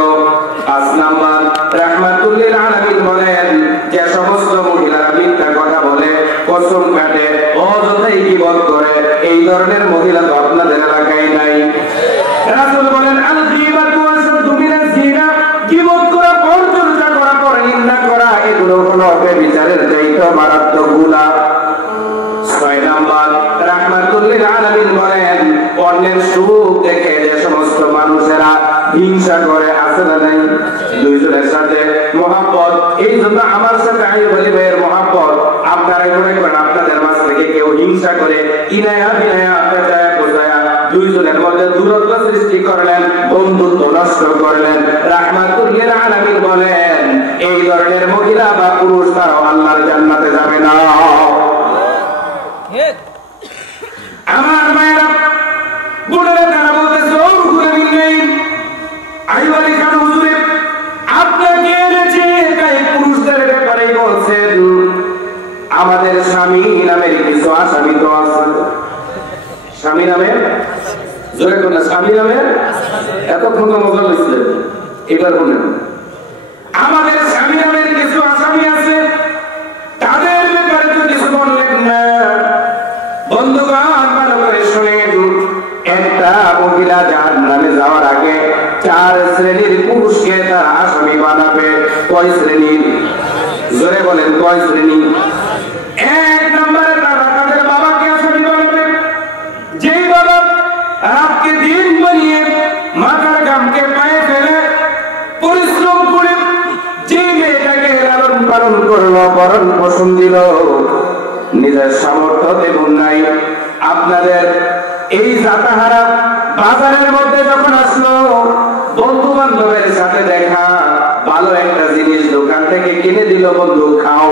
5 নাম্বার রাহমাতুল্লিল আলামিন বলেন, যে সমস্ত মহিলারা মিথ্যা কথা বলে, কসম কাটে, অযথাই গীবত করে, এই ধরনের মহিলা তো আপনাদের এলাকায় নাই। রাসূল বলেন, আল গীবাতু আশাদ্দু মিনাজ জিনা, গীবত করা, পরচর্চা করা, পরনিন্দা করা, এগুলো হলো ব্যভিচারের চাইতে মারাত্মক গুনাহ। 6 নাম্বার রাহমাতুল্লিল আলামিন বলেন, অন্যের সুখ দেখে যে সমস্ত মানুষেরা হিংসা করে, আছে না নাই? দুইজনের সাথে মহব্বত, এই জন্য আমার সাথে আই বলি ভাইয়ের মহব্বত, আপনারা মনে করেন আপনাদের মাঝ থেকে কেউ হিংসা করে, ইনায়া বিনায়া পেঁচায়া কোচায়া দুইজনের মধ্যে দূরত্ব সৃষ্টি করলেন, বন্ধুত্ব নষ্ট করলেন। রাহমাতুল্লিল আলামিন বলেন, এই ধরনের মহিলা বা পুরুষ তারাও আল্লাহর জান্নাতে যাবে না। আমার মায়েরা, বোনেরা, তারা বলতেছে, ও হুজুর নেই, আইবালি খান হুজুরে আপনাকে এনেছে, তাই পুরুষদের ব্যাপারে বলছেন, আমাদের স্বামী নামের কিছু আসামি তো আছে। স্বামী নামের, জোরে কোন স্বামী নামের, এতক্ষণ তো মজা হয়েছিল, এবার বলেন, আমাদের স্বামী নামের কিছু আসামি আছে, তাদের ব্যাপারে তো কিছু বললেন না। বন্ধুগণ ভালো করে শুনেন, একটা মহিলা জাহান্নামে যাওয়ার আগে 4 শ্রেণীর পুরুষকে তারা আসামি বানাবে। কয় শ্রেণীর? জোরে বলেন, কয় শ্রেণী? 1 নম্বরে তারা তাদের বাবাকে আসামি বানাবে। যেই বাবা রাতকে দিন বানিয়ে মাথার ঘামকে পায়ে ফেলে পরিশ্রম করে যে মেয়েটাকে লালন পালন করলো, ভরণ পোষণ দিল, নিজের সামর্থ্য তেমন নাই। আপনাদের এই জাতাহারা বাজারের মধ্যে যখন আসলো, বন্ধু বান্ধবের সাথে দেখা, ভালো একটা জিনিস দোকান থেকে কিনে দিল, বন্ধু খাও,